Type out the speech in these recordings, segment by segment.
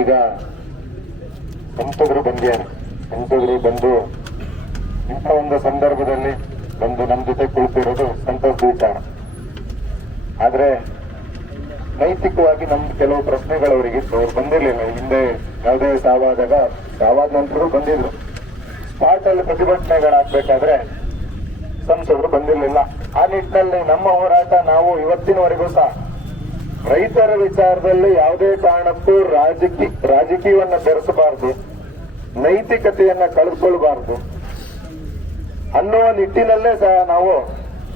ಈಗ ಸಂಸದರು ಬಂದು ಇಂಥ ಒಂದು ಸಂದರ್ಭದಲ್ಲಿ ಬಂದು ನಮ್ಮ ಜೊತೆ ಕುಳಿತಿರೋದು ಸಂತೋಷ ವಿಚಾರ. ಆದ್ರೆ ನೈತಿಕವಾಗಿ ನಮ್ದು ಕೆಲವು ಪ್ರಶ್ನೆಗಳು ಅವರಿಗಿತ್ತು. ಅವ್ರು ಬಂದಿರ್ಲಿಲ್ಲ. ಹಿಂದೆ ಯಾವುದೇ ಸಾವಾದ ನಂತರ ಬಂದಿದ್ರು. ಸ್ಪಾಟ್ ಅಲ್ಲಿ ಪ್ರತಿಭಟನೆಗಳಾಗಬೇಕಾದ್ರೆ ಸಂಸದರು ಬಂದಿರಲಿಲ್ಲ. ಆ ನಿಟ್ಟಿನಲ್ಲಿ ನಮ್ಮ ಹೋರಾಟ ನಾವು ಇವತ್ತಿನವರೆಗೂ ಸಹ ರೈತರ ವಿಚಾರದಲ್ಲಿ ಯಾವುದೇ ಕಾರಣಕ್ಕೂ ರಾಜಕೀಯವನ್ನ ಬೆರೆಸಬಾರದು, ನೈತಿಕತೆಯನ್ನ ಕಳೆದುಕೊಳ್ಬಾರ್ದು ಅನ್ನುವ ನಿಟ್ಟಿನಲ್ಲೇ ಸಹ ನಾವು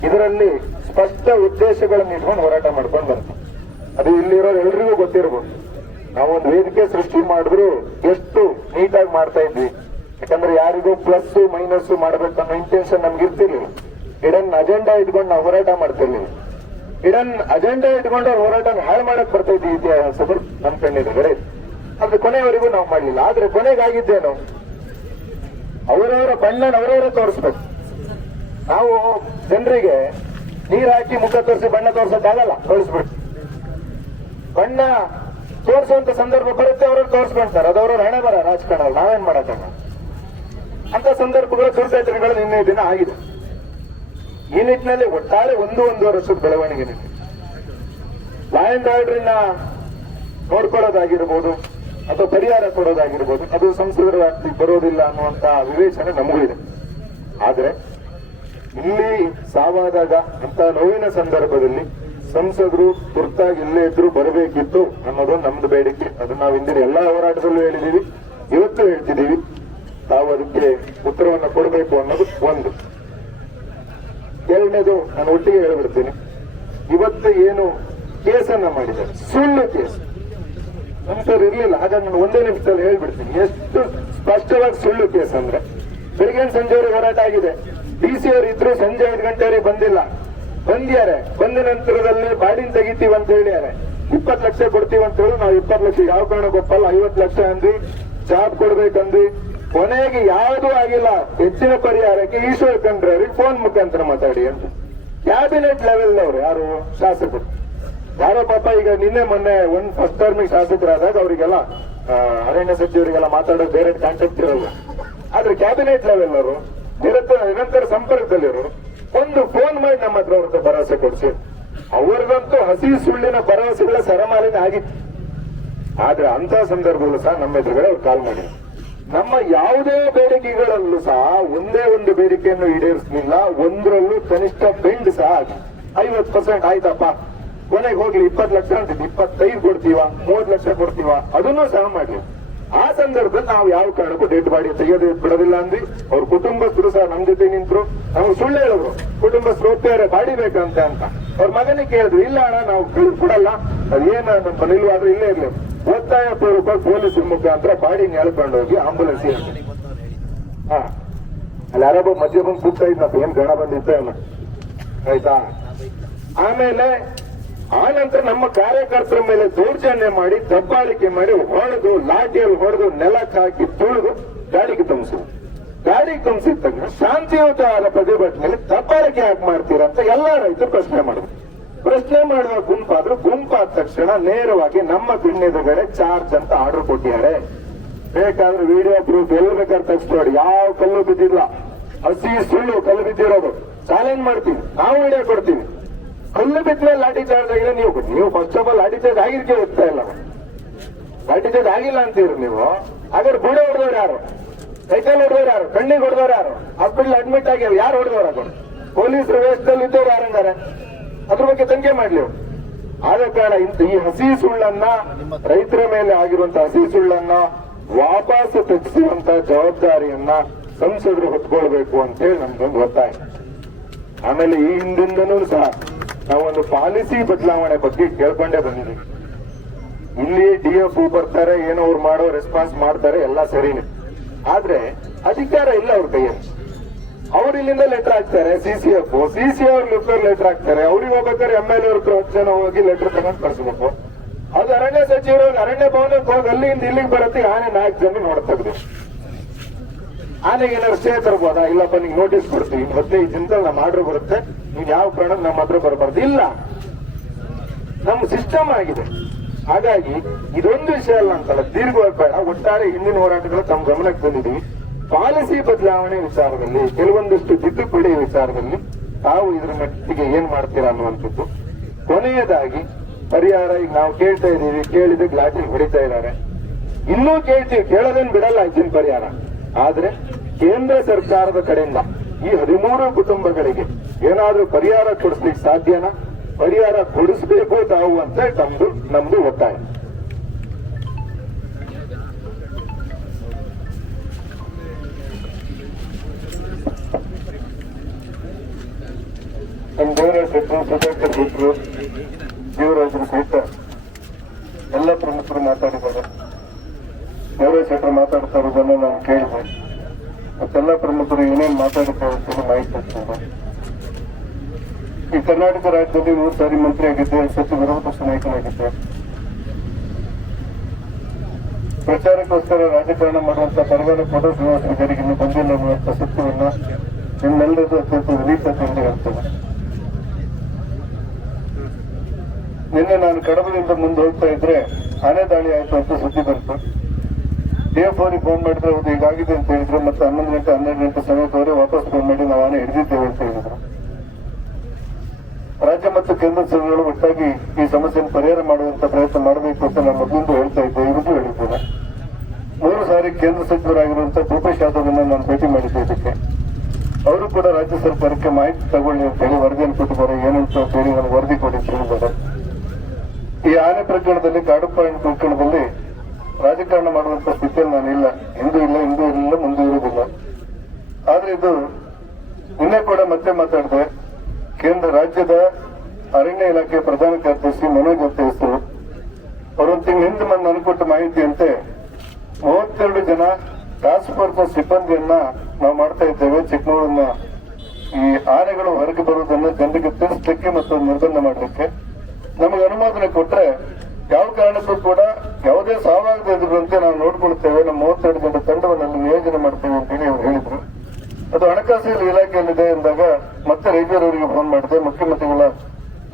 ಇದರಲ್ಲಿ ಸ್ಪಷ್ಟ ಉದ್ದೇಶಗಳನ್ನು ಇಟ್ಕೊಂಡು ಹೋರಾಟ ಮಾಡ್ಕೊಂಡು ಬರ್ತೀವಿ. ಅದು ಇಲ್ಲಿರೋರು ಎಲ್ರಿಗೂ ಗೊತ್ತಿರ್ಬೋದು. ನಾವೊಂದು ವೇದಿಕೆ ಸೃಷ್ಟಿ ಮಾಡಿದ್ರು ಎಷ್ಟು ನೀಟಾಗಿ ಮಾಡ್ತಾ ಇದ್ವಿ. ಯಾಕಂದ್ರೆ ಯಾರಿಗೂ ಪ್ಲಸ್ ಮೈನಸ್ ಮಾಡ್ಬೇಕನ್ನೋ ಇಂಟೆನ್ಷನ್ ನಮ್ಗೆ ಇರ್ತಿರ್ಲಿಲ್ಲ. ಇಡನ್ ಅಜೆಂಡಾ ಇಟ್ಕೊಂಡು ನಾವು ಹೋರಾಟ ಮಾಡ್ತಿರ್ಲಿಲ್ಲ. ಇಡನ್ ಅಜೆಂಡಾ ಇಟ್ಕೊಂಡು ಹೋರಾಟನ ಹಾಳು ಮಾಡಕ್ ಬರ್ತಾ ಇದ್ವಿ ಇತಿಹಾಸಗಳು ನಮ್ ಕಣ್ಣಿದೆ. ಆದ್ರೆ ಕೊನೆಯವರೆಗೂ ನಾವು ಮಾಡ್ಲಿಲ್ಲ. ಆದ್ರೆ ಕೊನೆಗಾಗಿದ್ದೇನು, ಅವರವರ ಬಣ್ಣನ ಅವರವರೇ ತೋರಿಸ್ಬೇಕು. ನಾವು ಜನರಿಗೆ ನೀರ್ ಹಾಕಿ ಮುಖ ತೋರಿಸಿ ಬಣ್ಣ ತೋರ್ಸಕ್ಕಾಗಲ್ಲ, ತೋರಿಸ್ಬಿಟ್ಟು ಬಣ್ಣ ತೋರಿಸುವಂತ ಸಂದರ್ಭ ಬರುತ್ತೆ, ಅವ್ರವ್ರು ತೋರಿಸ್ಕೊಂತಾರೆ. ಅದವ್ರವ್ರ ಹಣೆ ಬರ ರಾಜಕಾರಣ, ನಾವೇನ್ ಮಾಡಕ್ಕಾಗ. ಅಂತ ಸಂದರ್ಭಗಳು ದುರ್ಘಟನೆಗಳು ನಿನ್ನೆ ದಿನ ಆಗಿದೆ. ಈ ನಿಟ್ಟಿನಲ್ಲಿ ಒಟ್ಟಾರೆ ಒಂದೂವರೆ ವರ್ಷದ ಬೆಳವಣಿಗೆ ಲಾ ಅಂಡ್ ಆರ್ಡರ್ನ ನೋಡ್ಕೊಳ್ಳೋದಾಗಿರ್ಬೋದು ಅಥವಾ ಪರಿಹಾರ ಕೊಡೋದಾಗಿರ್ಬೋದು, ಅದು ಸಂಸದರ ವ್ಯಾಪ್ತಿಗೆ ಬರೋದಿಲ್ಲ ಅನ್ನುವಂತ ವಿವೇಚನೆ ನಮಗೂ ಇದೆ. ಆದ್ರೆ ಇಲ್ಲಿ ಸಾವಾದಾಗ ಅಂತ ನೋವಿನ ಸಂದರ್ಭದಲ್ಲಿ ಸಂಸದರು ತುರ್ತಾಗಿ ಇಲ್ಲೇ ಇದ್ರು ಬರಬೇಕಿತ್ತು ಅನ್ನೋದು ನಮ್ದು ಬೇಡಿಕೆ. ಅದು ನಾವು ಹಿಂದಿನ ಎಲ್ಲಾ ಹೋರಾಟದಲ್ಲೂ ಹೇಳಿದೀವಿ, ಇವತ್ತು ಹೇಳ್ತಿದ್ದೀವಿ. ತಾವು ಅದಕ್ಕೆ ಉತ್ತರವನ್ನು ಕೊಡಬೇಕು ಅನ್ನೋದು ಒಂದು. ಎರಡನೇದು ನಾನು ಒಟ್ಟಿಗೆ ಹೇಳ್ಬಿಡ್ತೀನಿ. ಇವತ್ತು ಏನು ಕೇಸನ್ನ ಮಾಡಿದ್ದಾರೆ, ಸುಳ್ಳು ಕೇಸ್. ಸಂಸದರು ಇರ್ಲಿಲ್ಲ, ಹಾಗಾಗಿ ನಾನು ಒಂದೇ ನಿಮಿಷದಲ್ಲಿ ಹೇಳ್ಬಿಡ್ತೀನಿ ಎಷ್ಟು ಸ್ಪಷ್ಟವಾಗಿ ಸುಳ್ಳು ಕೇಸ್ ಅಂದ್ರೆ. ಬೆಳಿಗ್ಗೆ ಸಂಜೆವರೆಗೆ ಹೋರಾಟ ಆಗಿದೆ. ಡಿಸಿ ಅವರು ಇದ್ರು, ಸಂಜೆ 5 ಗಂಟೆವರೆಗೆ ಬಂದಿಲ್ಲ. ಬಂದ್ಯಾರೆ, ಬಂದ ನಂತರದಲ್ಲಿ ಬಾಡಿನ ತೆಗಿತೀವಿ ಅಂತ ಹೇಳಿಯಾರೆ. 20 ಲಕ್ಷ ಕೊಡ್ತೀವಿ ಅಂತ ಹೇಳಿ ನಾವು 20 ಲಕ್ಷ ಯಾವ ಕಾರಣಕ್ಕೆ ಒಪ್ಪಲ್ಲ, 50 ಲಕ್ಷ ಅಂದ್ವಿ, ಜಾಬ್ ಕೊಡ್ಬೇಕಂದ್ವಿ. ಕೊನೆಗೆ ಯಾವುದೂ ಆಗಿಲ್ಲ. ಹೆಚ್ಚಿನ ಪರಿಹಾರಕ್ಕೆ ಈಶ್ವರ್ ಖಂಡ್ರೆ ಅವರಿಗೆ ಫೋನ್ ಮುಖಾಂತರ ಮಾತಾಡಿ ಅಂತ ಕ್ಯಾಬಿನೆಟ್ ಲೆವೆಲ್ನವ್ರು ಯಾರು ಶಾಸಕರು ಯಾರೋ ಪಾಪ ಈಗ ನಿನ್ನೆ ಮೊನ್ನೆ ಫಸ್ಟ್ ಟರ್ಮಿಗೆ ಶಾಸಕರಾದಾಗ ಅವರಿಗೆಲ್ಲ ಅರಣ್ಯ ಸಚಿವರಿಗೆಲ್ಲ ಮಾತಾಡೋದು ಬೇರೆ ಕಾಂಟ್ಯಾಕ್ಟ್ ಇರಲ್ಲ. ಆದ್ರೆ ಕ್ಯಾಬಿನೆಟ್ ಲೆವೆಲ್ ಅವರು ನಿರಂತರ ಸಂಪರ್ಕದಲ್ಲಿರೋರು ಒಂದು ಫೋನ್ ಮಾಡಿ ನಮ್ಮ ಹತ್ರ ಅವ್ರದ್ದು ಭರವಸೆ ಕೊಡಿಸಿ. ಅವ್ರಿಗಂತೂ ಹಸಿ ಸುಳ್ಳಿನ ಭರವಸೆಗಳ ಸರಮಾಲಿನ ಆಗಿತ್ತು. ಆದ್ರೆ ಅಂತ ಸಂದರ್ಭದಲ್ಲೂ ಸಹ ನಮ್ಮ ಎದುರುಗಡೆ ಅವ್ರು ಕಾಲ್ ಮಾಡಿ ನಮ್ಮ ಯಾವುದೇ ಬೇಡಿಕೆಗಳಲ್ಲೂ ಸಹ ಒಂದೇ ಒಂದು ಬೇಡಿಕೆಯನ್ನು ಈಡೇರಿಸಲಿಲ್ಲ. ಒಂದರಲ್ಲೂ ಕನಿಷ್ಠ ಬೆಂಡ್ ಸಹ 50% ಆಯ್ತಪ್ಪ, ಕೊನೆಗೆ ಹೋಗ್ಲಿ 20 ಲಕ್ಷ ಅಂತಿದ್ವಿ, 25 ಕೊಡ್ತೀವ, 30 ಲಕ್ಷ ಕೊಡ್ತೀವ, ಅದನ್ನೂ ಸಹ ಮಾಡ್ಲಿ. ಆ ಸಂದರ್ಭದಲ್ಲಿ ನಾವು ಯಾವ ಕಾರಣಕ್ಕೂ ಡೆಡ್ ಬಾಡಿ ತೆಗೆಯೋದು ಬಿಡೋದಿಲ್ಲ ಅಂದ್ವಿ. ಅವ್ರ ಕುಟುಂಬಸ್ಥರು ಸಹ ನಮ್ ಜೊತೆ ನಿಂತರು. ನಮ್ಗೆ ಸುಳ್ಳು ಹೇಳಿದ್ರು, ಕುಟುಂಬಸ್ಥರು ಹೋಗ್ತಾರೆ ಬಾಡಿ ಬೇಕಂತ ಅಂತ. ಅವ್ರ ಮಗನಿಗೆ ಕೇಳಿದ್ರು, ಇಲ್ಲ ಅಣ್ಣ ನಾವು ಕೊಡಲ್ಲ, ಅದೇನ ನಮ್ಮ ನಿಲ್ವಾದ್ರೂ ಇಲ್ಲೇ ಇರ್ಲಿ. ಒತ್ತಾಯ ಪೂರ್ವಕ ಪೊಲೀಸರ ಮುಖಾಂತರ ಬಾಡಿನ ಎಳ್ಕೊಂಡು ಹೋಗಿ ಆಂಬುಲೆನ್ಸ್ ಅಲ್ಲಿ ಯಾರೊಬ್ಬ ಮಧ್ಯ ಬಂದು ಕೂಗ್ತಾ ಇದ್ನಪ್ಪ, ಏನ್ ಗಣ ಬಂದಿತ್ತ ಆಯ್ತಾ. ಆಮೇಲೆ ಆ ನಂತರ ನಮ್ಮ ಕಾರ್ಯಕರ್ತರ ಮೇಲೆ ದೌರ್ಜನ್ಯ ಮಾಡಿ, ದಬ್ಬಾಳಿಕೆ ಮಾಡಿ, ಹೊಡೆದು, ಲಾಠಿಯಲ್ಲಿ ಹೊಡೆದು, ನೆಲಕ್ಕೆ ಹಾಕಿ ತುಳಿದು ಗಾಡಿಗೆ ತುಂಬಿಸಿದ ತಕ್ಷಣ ಶಾಂತಿಯುತವಾದ ಪ್ರತಿಭಟನೆಯಲ್ಲಿ ದಬ್ಬಾಳಿಕೆ ಯಾಕೆ ಮಾಡ್ತೀರಾ ಅಂತ ಎಲ್ಲಾ ರೈತರು ಪ್ರಶ್ನೆ ಮಾಡಿದ್ರು. ಪ್ರಶ್ನೆ ಮಾಡುವ ಗುಂಪಾದ್ರೂ ಗುಂಪಾದ ತಕ್ಷಣ ನೇರವಾಗಿ ನಮ್ಮ ಪಿಣ್ಣೆದುರುಗಡೆ ಚಾರ್ಜ್ ಅಂತ ಆರ್ಡರ್ ಕೊಟ್ಟಿದ್ದಾರೆ. ಬೇಕಾದ್ರೆ ವಿಡಿಯೋ ಪ್ರೂಫ್ ಎಲ್ಲಿ ಬೇಕಾದ್ರೆ ತೆಗೆಸ್ಕೊಡಿ, ಯಾವ ಕಲ್ಲು ಬಿದ್ದಿಲ್ಲ, ಹಸಿ ಸುಳ್ಳು ಕಲ್ಲು ಬಿದ್ದಿರೋದು ಚಾಲೆಂಜ್ ಮಾಡ್ತೀವಿ, ನಾವು ವಿಡಿಯೋ ಕೊಡ್ತೀವಿ. ಕಲ್ಲು ಬಿದ್ದ ಮೇಲೆ ಲಾಠಿ ಚಾರ್ಜ್ ಆಗಿದೆ. ನೀವು first of all lathi charge ಆಗಿರ್ಕೆ ಹೋಗ್ತಾ ಇಲ್ಲ, ಲಾಠಿ ಚಾರ್ಜ್ ಆಗಿಲ್ಲ ಅಂತೀರಿ ನೀವು. ಹಾಗಾದ್ರೆ ಬುಡ ಹೊಡೆದವ್ರು ಯಾರು, ಸೈಕಲ್ ಹೊಡೆದವ್ರು ಯಾರು, ಕಣ್ಣಿಗೆ ಹೊಡೆದವ್ರು ಯಾರು, ಹಾಸ್ಪಿಟಲ್ ಅಡ್ಮಿಟ್ ಆಗ್ಯಾರ ಯಾರು ಹೊಡೆದವ್ರು, ಪೊಲೀಸರು ವೇಷದಲ್ಲಿ ಇದ್ದವ್ರು ಯಾರಂಗಾರೆ, ಅದ್ರ ಬಗ್ಗೆ ತನಿಖೆ ಮಾಡ್ಲಿ. ಆದ ಕಾರಣ ಈ ಹಸಿ ಸುಳ್ಳನ್ನ, ರೈತರ ಮೇಲೆ ಆಗಿರುವಂತಹ ಹಸಿ ಸುಳ್ಳನ್ನ ವಾಪಸ್ ತೆಗೆಸುವಂತ ಜವಾಬ್ದಾರಿಯನ್ನ ಸಂಸದರು ಹೊತ್ಕೊಳ್ಬೇಕು ಅಂತ ಹೇಳಿ ನಮ್ದೊಂದು ಒತ್ತಾಯ. ಆಮೇಲೆ ಈ ಹಿಂದಿಂದನೂ ಸಹ ನಾವೊಂದು ಪಾಲಿಸಿ ಬದಲಾವಣೆ ಬಗ್ಗೆ ಕೇಳ್ಕೊಂಡೇ ಬಂದಿದ್ದೀವಿ. ಇಲ್ಲಿ DFO ಬರ್ತಾರೆ, ಏನೋ ಅವ್ರು ಮಾಡೋ ರೆಸ್ಪಾನ್ಸ್ ಮಾಡ್ತಾರೆ, ಎಲ್ಲ ಸರಿನೇ. ಆದ್ರೆ ಅಧಿಕಾರ ಇಲ್ಲ ಅವ್ರ ಕೈಯಲ್ಲಿ. ಅವ್ರು ಇಲ್ಲಿಂದ ಲೆಟರ್ ಹಾಕ್ತಾರೆ, CCF ಅವ್ರ ಲೆಟರ್ ಹಾಕ್ತಾರೆ. ಅವ್ರಿಗೆ ಹೋಗ್ಬೇಕಾದ್ರೆ MLA ಅವ್ರ 10 ಜನ ಹೋಗಿ ಲೆಟರ್ ತಗೊಂಡು ಕಳ್ಸ್ಬೇಕು. ಅದು ಅರಣ್ಯ ಸಚಿವರು ಅರಣ್ಯ ಭವನಕ್ಕೆ ಹೋಗಿ ಅಲ್ಲಿಂದ ಇಲ್ಲಿಗೆ ಬರುತ್ತೆ. ಆನೆ 4 ಜನ ನೋಡ್ತಗ್ದು ಆನೆಗೆ ಏನಾದ್ರು ಸ್ಟೇ ತರ್ಬೋದಾ? ಇಲ್ಲಪ್ಪ ನಿಂಗೆ ನೋಟಿಸ್ ಕೊಡ್ತೀವಿ, 15 ದಿನದಲ್ಲಿ ನಮ್ಮ ಆರ್ಡರ್ ಬರುತ್ತೆ, ನೀನ್ ಯಾವ ಕಾರಣ ನಮ್ಮ ಹತ್ರ ಬರಬಾರ್ದು. ಇಲ್ಲ, ನಮ್ಮ ಸಿಸ್ಟಮ್ ಆಗಿದೆ. ಹಾಗಾಗಿ ಇದೊಂದು ವಿಷಯ ಅಲ್ಲ ಅಂತಲ್ಲ, ದೀರ್ಘವಾಗಿ ಬೇಡ, ಒಟ್ಟಾರೆ ಹಿಂದಿನ ಹೋರಾಟಗಳು ತಮ್ಮ ಗಮನಕ್ಕೆ ಬಂದಿದ್ದೀವಿ. ಪಾಲಿಸಿ ಬದಲಾವಣೆ ವಿಚಾರದಲ್ಲಿ, ಕೆಲವೊಂದಷ್ಟು ತಿದ್ದುಪಡಿ ವಿಚಾರದಲ್ಲಿ ತಾವು ಇದ್ರ ಮಟ್ಟಿಗೆ ಏನ್ ಮಾಡ್ತೀರಾ ಅನ್ನುವಂಥದ್ದು. ಕೊನೆಯದಾಗಿ ಪರಿಹಾರ, ಈಗ ನಾವು ಕೇಳ್ತಾ ಇದ್ದೀವಿ, ಕೇಳಿದ್ರೆ ಗ್ಲಾಟಿಗೆ ಹೊಡಿತಾ ಇದ್ದಾರೆ, ಇನ್ನೂ ಕೇಳ್ತೀವಿ, ಕೇಳೋದೇನು ಬಿಡಲ್ಲ ಇದನ್ನ ಪರಿಹಾರ. ಆದ್ರೆ ಕೇಂದ್ರ ಸರ್ಕಾರದ ಕಡೆಯಿಂದ ಈ 13 ಕುಟುಂಬಗಳಿಗೆ ಏನಾದ್ರೂ ಪರಿಹಾರ ಕೊಡಿಸ್ಲಿಕ್ಕೆ ಸಾಧ್ಯನಾ? ಪರಿಹಾರ ಕೊಡಿಸ್ಬೇಕು ತಾವು ಅಂತ ನಮ್ದು ಒತ್ತಾಯ. ನಮ್ಮ ದೇವರ ಶೆಟ್ಟರು, ಸುಧಾಕರ್ ಭಟ್ರು, ದೇವರಾಜರು ಸಹಿತ ಎಲ್ಲ ಪ್ರಮುಖರು ಮಾತಾಡಿದ್ದಾರೆ. ದೇವರಾಜ್ ಶೆಟ್ಟರು ಮಾತಾಡ್ತಾ ಇರೋದನ್ನ ನಾನು ಕೇಳಿದೆ. ಮತ್ತೆಲ್ಲ ಪ್ರಮುಖರು ಏನೇನು ಮಾತಾಡಿದ್ದಾರೆ ಅಂತ ಮಾಹಿತಿ ಕೊಡ್ತಾರೆ. ಈ ಕರ್ನಾಟಕ ರಾಜ್ಯದಲ್ಲಿ 3 ಸಾರಿ ಮಂತ್ರಿ ಆಗಿದ್ದೆ, ಸಚಿವ ವಿರೋಧ ಪಕ್ಷ ನಾಯಕನಾಗಿದ್ದೆ. ಪ್ರಚಾರಕ್ಕೋಸ್ಕರ ರಾಜಕಾರಣ ಮಾಡುವಂತ ಪರವಾನ ಕೊಡೋ ಶ್ರೀನಿವಾಸರಿಗೆ ಇನ್ನು ಬಂದಿಲ್ಲ ಅನ್ನುವಂಥ ಸತ್ಯವನ್ನ ನಿಮ್ಮೆಲ್ಲರದು ಅತ್ಯಂತ ವಿನೀತತೆಯಿಂದ ಹೇಳ್ತೇನೆ. ನಿನ್ನೆ ನಾನು ಕಡಬದಿಂದ ಮುಂದೆ ಹೋಗ್ತಾ ಇದ್ರೆ ಆನೆ ದಾಳಿ ಆಯ್ತು ಅಂತ ಸುದ್ದಿ ಬಂತು. DF ಫೋನ್ ಮಾಡಿದ್ರೆ ಹೌದು ಹೀಗಾಗಿದೆ ಅಂತ ಹೇಳಿದ್ರು. ಮತ್ತೆ 11 ಗಂಟೆ 12 ಗಂಟೆ ಸಮಯದವರೆ ವಾಪಸ್ ಫೋನ್ ಮಾಡಿ ನಾವು ಆನೆ ಹಿಡಿದಿದ್ದೇವೆ ಅಂತ ಹೇಳಿದ್ರು. ರಾಜ್ಯ ಮತ್ತು ಕೇಂದ್ರ ಸರ್ಕಾರಗಳು ಒಟ್ಟಾಗಿ ಈ ಸಮಸ್ಯೆಯನ್ನು ಪರಿಹಾರ ಮಾಡುವಂತ ಪ್ರಯತ್ನ ಮಾಡಬೇಕು ಅಂತ ನಾನು ಮೊದಲಿಂದ ಹೇಳ್ತಾ ಇದ್ದೆ, ಇವತ್ತು ಹೇಳಿದ್ದೇನೆ. 3 ಸಾರಿ ಕೇಂದ್ರ ಸಚಿವರಾಗಿರುವಂತಹ ಭೂಪೇಶ್ ಯಾದವ್ರನ್ನ ನಾನು ಭೇಟಿ ಮಾಡಿದ್ದೆ. ಇದಕ್ಕೆ ಅವರು ಕೂಡ ರಾಜ್ಯ ಸರ್ಕಾರಕ್ಕೆ ಮಾಹಿತಿ ತಗೊಳ್ಳಿ ಅಂತ ಹೇಳಿ ವರದಿಯನ್ನು ಕೊಟ್ಟಿದ್ದಾರೆ. ಏನಂತ ಹೇಳಿ ನನಗೆ ವರದಿ ಕೊಡಿ ಅಂತ ಹೇಳಿದ್ದಾರೆ. ಈ ಆನೆ ಪ್ರಕರಣದಲ್ಲಿ, ಕಾಡು ಪ್ರಾಣಿ ಪ್ರಕರಣದಲ್ಲಿ ರಾಜಕಾರಣ ಮಾಡುವಂತ ಸ್ಥಿತಿಯಲ್ಲಿ ನಾನಿಲ್ಲ. ಹಿಂದೂ ಇರಲಿಲ್ಲ, ಮುಂದೆ ಇರುವುದಿಲ್ಲ. ಆದ್ರೆ ಇದು ನಿನ್ನೆ ಕೂಡ ಮತ್ತೆ ಮಾತಾಡಿದೆ. ಕೇಂದ್ರ ರಾಜ್ಯದ ಅರಣ್ಯ ಇಲಾಖೆ ಪ್ರಧಾನ ಕಾರ್ಯದರ್ಶಿ ಮನೋಜ್ ಅಂತ ಹೆಸರು, ಅವರೊಂದು ತಿಂಗಳ ಹಿಂದೆ ನನಗೆ ಕೊಟ್ಟ ಮಾಹಿತಿಯಂತೆ 32 ಜನ ಟಾಸ್ಕ್ ಫೋರ್ಸ್ ಸಿಬ್ಬಂದಿಯನ್ನ ನಾವು ಮಾಡ್ತಾ ಇದ್ದೇವೆ. ಚಿಕ್ಕಮಗಳೂರಿನ ಈ ಆನೆಗಳು ಹೊರಗೆ ಬರುವುದನ್ನು ಜನರಿಗೆ ತಿಳಿಸಲಿಕ್ಕೆ ಮತ್ತು ನಿರ್ಬಂಧ ಮಾಡಲಿಕ್ಕೆ ನಮಗೆ ಅನುಮೋದನೆ ಕೊಟ್ರೆ ಯಾವ ಕಾರಣಕ್ಕೂ ಕೂಡ ಯಾವುದೇ ಸಾವಾಗದಂತೆ ನಾವು ನೋಡ್ಕೊಳ್ತೇವೆ. ನಮ್ಮ 32 ಜನರ ತಂಡವನ್ನು ನಿಯೋಜನೆ ಮಾಡ್ತೇವೆ ಅಂತ ಹೇಳಿ ಅವರು ಹೇಳಿದ್ರು. ಅದು ಹಣಕಾಸು ಇಲಾಖೆಯಲ್ಲಿದೆ ಎಂದಾಗ ಮತ್ತೆ ರೈತರು ಅವರಿಗೆ ಫೋನ್ ಮಾಡಿದೆ, ಮುಖ್ಯಮಂತ್ರಿಗಳ